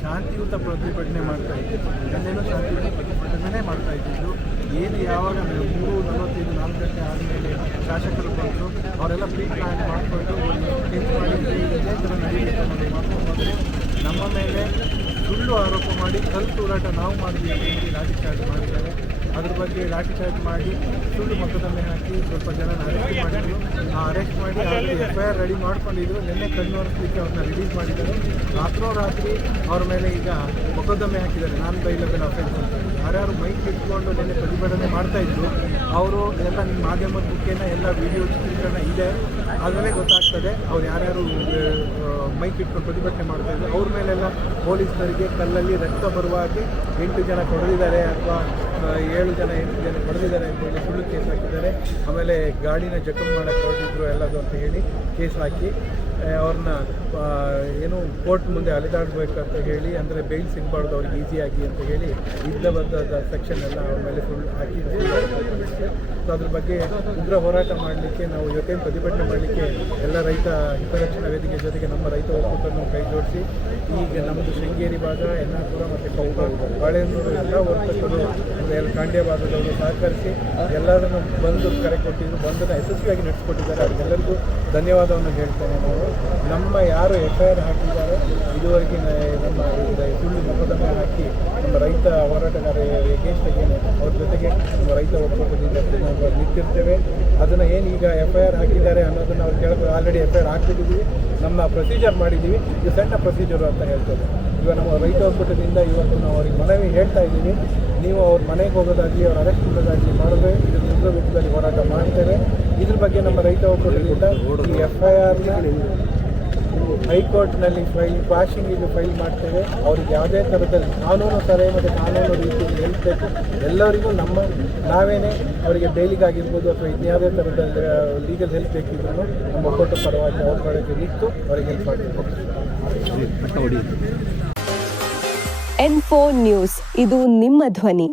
ಶಾಂತಿಯುತ ಪ್ರತಿಭಟನೆ ಮಾಡ್ತಾ ಇದ್ದೀವಿ. ಎಲ್ಲೇನೂ ಶಾಂತಿಯುತ ಪ್ರತಿಭಟನೆ ಮಾಡ್ತಾ ಇದ್ದಿದ್ದು ಏನು ಯಾವಾಗ 3:45 4 ಗಂಟೆ ಆದಮೇಲೆ ಶಾಸಕರು ಬಂದರು. ಅವರೆಲ್ಲ ಪ್ರೀ ಪ್ಲಾನ್ ಮಾಡಿಕೊಂಡು ಟೆಂಟ್ ಮಾಡಿ ಇದೇ ಥರ ನಡೀಬೇಕು ಅನ್ನೋದು ಮಾತು ಹೋದರೆ ನಮ್ಮ ಮೇಲೆ ಸುಳ್ಳು ಆರೋಪ ಮಾಡಿ ಕಲ್ಲು ತೂರಾಟ ನಾವು ಮಾಡಿದ್ದೀವಿ ಅಂತ ಲಾಠಿ ಚಾರ್ಜ್ ಮಾಡಿದ್ದಾರೆ. ಅದ್ರ ಬಗ್ಗೆ ಲಾಠಿ ಚಾರ್ಜ್ ಮಾಡಿ ಸುಳ್ಳು ಮೊಕದ್ದಮೆ ಹಾಕಿ ಸ್ವಲ್ಪ ಜನ ಅರೆಸ್ಟ್ ಮಾಡಿದ್ರು. ಅರೆಸ್ಟ್ ಮಾಡಿ FIR ರೆಡಿ ಮಾಡ್ಕೊಂಡಿದ್ರು. ನಿನ್ನೆ ಕಣ್ಣೊರೆಸಲಿಕ್ಕೆ ಅವ್ರನ್ನ ರಿಲೀಸ್ ಮಾಡಿದ್ದಾರೆ. ರಾತ್ರೋರಾತ್ರಿ ಅವ್ರ ಮೇಲೆ ಈಗ ಮೊಕದ್ದಮೆ ಹಾಕಿದ್ದಾರೆ, ನಾನ್ ಬೈಲಬಲ್ ಅಫೆನ್ಸ್ ಅಂತ. ಯಾರ್ಯಾರು ಮೈಕ್ ಇಟ್ಕೊಂಡು ನಿನ್ನೆ ಪ್ರತಿಭಟನೆ ಮಾಡ್ತಾಯಿದ್ರು ಅವರು ಎಲ್ಲ ನಿಮ್ಮ ಮಾಧ್ಯಮದ ಮುಖೇನ ಎಲ್ಲ ವಿಡಿಯೋ ಚಿತ್ರೀಕರಣ ಇದೆ, ಅದರಲ್ಲೇ ಗೊತ್ತಾಗ್ತದೆ ಅವ್ರು ಯಾರ್ಯಾರು ಮೈಕ್ ಇಟ್ಕೊಂಡು ಪ್ರತಿಭಟನೆ ಮಾಡ್ತಾಯಿದ್ರು. ಅವ್ರ ಮೇಲೆಲ್ಲ ಪೊಲೀಸರಿಗೆ ಕಲ್ಲಲ್ಲಿ ರಕ್ತ ಬರುವ ಹಾಗೆ 8 ಜನ ಹೊಡೆದಿದ್ದಾರೆ ಅಥವಾ 7 ಜನ 8 ಜನ ಹೊಡೆದಿದ್ದಾರೆ ಅಂತೇಳಿ ಸುಳ್ಳು ಕೇಸ್ ಹಾಕಿದ್ದಾರೆ. ಆಮೇಲೆ ಗಾಡಿನ ಜಖಮ್ ಮಾಡೋಕ್ಕೆ ಹೊರಟಿದ್ರು ಎಲ್ಲದು ಅಂತ ಹೇಳಿ ಕೇಸ್ ಹಾಕಿ ಅವ್ರನ್ನ ಏನು ಕೋರ್ಟ್ ಮುಂದೆ ಅಲೆದಾಡಬೇಕಂತ ಹೇಳಿ, ಅಂದರೆ ಬೇಲ್ ಸಿಗಬಾರ್ದು ಅವ್ರಿಗೆ ಈಸಿಯಾಗಿ ಅಂತ ಹೇಳಿ ಇದ್ದಬದ್ದ ಸೆಕ್ಷನ್ ಎಲ್ಲ ಅವ್ರ ಮೇಲೆ ಫುಲ್ ಹಾಕಿ ಸೊ ಅದ್ರ ಬಗ್ಗೆ ಉಗ್ರ ಹೋರಾಟ ಮಾಡಲಿಕ್ಕೆ ನಾವು ಇವತ್ತೇನು ಪ್ರತಿಭಟನೆ ಮಾಡಲಿಕ್ಕೆ ಎಲ್ಲ ರೈತ ಹಿತರಕ್ಷಣಾ ವೇದಿಕೆ ಜೊತೆಗೆ ನಮ್ಮ ರೈತ ಒಕ್ಕೂಟನ್ನು ಕೈ ಜೋಡಿಸಿ ಈಗ ನಮ್ಮದು ಶೃಂಗೇರಿ ಭಾಗ, ಎನ್ನಾಪುರ ಮತ್ತು ಕೌಕ, ಬಾಳೆಹೊನ್ನೂರು ಎಲ್ಲ ವರ್ತಕರು ಎಲ್ಲ ಕಾಂಡ್ಯ ಭಾಗದವರು ಸಹಕರಿಸಿ ಎಲ್ಲರನ್ನು ಬಂದು ಕರೆ ಕೊಟ್ಟಿದ್ರು. ಬಂದನ್ನು ಯಶಸ್ವಿಯಾಗಿ ನಡೆಸಿಕೊಟ್ಟಿದ್ದಾರೆ. ಅವ್ರಿಗೆಲ್ಲರಿಗೂ ಧನ್ಯವಾದವನ್ನು ಹೇಳ್ತೇನೆ. ನಾವು ನಮ್ಮ ಯಾರು FIR ಹಾಕಿದ್ದಾರೆ ಇದುವರೆಗೆ ನಮ್ಮ ಸುಳ್ಳು ಮೊಕದ್ದಮೆ ಹಾಕಿ ನಮ್ಮ ರೈತ ಹೋರಾಟಗಾರ ಯಗೇಶ್ವರಿಗೇನೆ ಅವ್ರ ಜೊತೆಗೆ ನಮ್ಮ ರೈತ ಒಕ್ಕೂಟದಿಂದ ನಾವು ನಿಂತಿರ್ತೇವೆ. ಅದನ್ನು ಏನು ಈಗ FIR ಹಾಕಿದ್ದಾರೆ ಅನ್ನೋದನ್ನು ಅವ್ರು ಕೇಳಬೇಕು. ಆಲ್ರೆಡಿ FIR ಹಾಕ್ತಿದ್ದೀವಿ, ನಮ್ಮ ಪ್ರೊಸೀಜರ್ ಮಾಡಿದ್ದೀವಿ. ಇದು ಸಣ್ಣ ಪ್ರೊಸೀಜರು ಅಂತ ಹೇಳ್ತೇವೆ. ಇವಾಗ ನಮ್ಮ ರೈತ ಒಕ್ಕೂಟದಿಂದ ಇವತ್ತು ನಾವು ಅವ್ರಿಗೆ ಮನವಿ ಹೇಳ್ತಾ ಇದ್ದೀವಿ, ನೀವು ಅವ್ರ ಮನೆಗೆ ಹೋಗೋದಾಗಲಿ ಅವ್ರ ಅರೆಸ್ಟ್ ಮಾಡೋದಾಗಲಿ ಮಾಡಿದ್ರೆ ಇದು ಉಗ್ರ ವಿರುದ್ಧದಲ್ಲಿ ಹೋರಾಟ ಮಾಡ್ತೇವೆ. ಇದ್ರ ಬಗ್ಗೆ ನಮ್ಮ ರೈತ ಒಕ್ಕೂಟದಿಂದ ಈ FIRನ ಹೈಕೋರ್ಟ್ನಲ್ಲಿ ಕ್ವಾಶಿಂಗಿಗೆ ಫೈಲ್ ಮಾಡ್ತೇವೆ. ಅವ್ರಿಗೆ ಯಾವುದೇ ಥರದಲ್ಲಿ ಕಾನೂನು ಸಲಹೆ ಮತ್ತು ಕಾನೂನು ರೀತಿಯಲ್ಲಿ ನಿಲ್ಲಿಸಬೇಕು. ಎಲ್ಲರಿಗೂ ನಾವೇನೇ ಅವರಿಗೆ ಬೇಲಿಗಾಗಿರ್ಬೋದು ಅಥವಾ ಇನ್ಯಾವುದೇ ಥರದ ಲೀಗಲ್ ಹೆಲ್ಪ್ ಬೇಕಿದ್ರು ನಮ್ಮ ಒಕ್ಕೂಟ ಪರವಾಗಿ ಅವ್ರ ಕಡೆಗೆ ನಿಂತು ಅವರಿಗೆ ಹೆಲ್ಪ್ ಮಾಡಬೇಕು. N4 ನ್ಯೂಸ್, ಇದು ನಿಮ್ಮ ಧ್ವನಿ.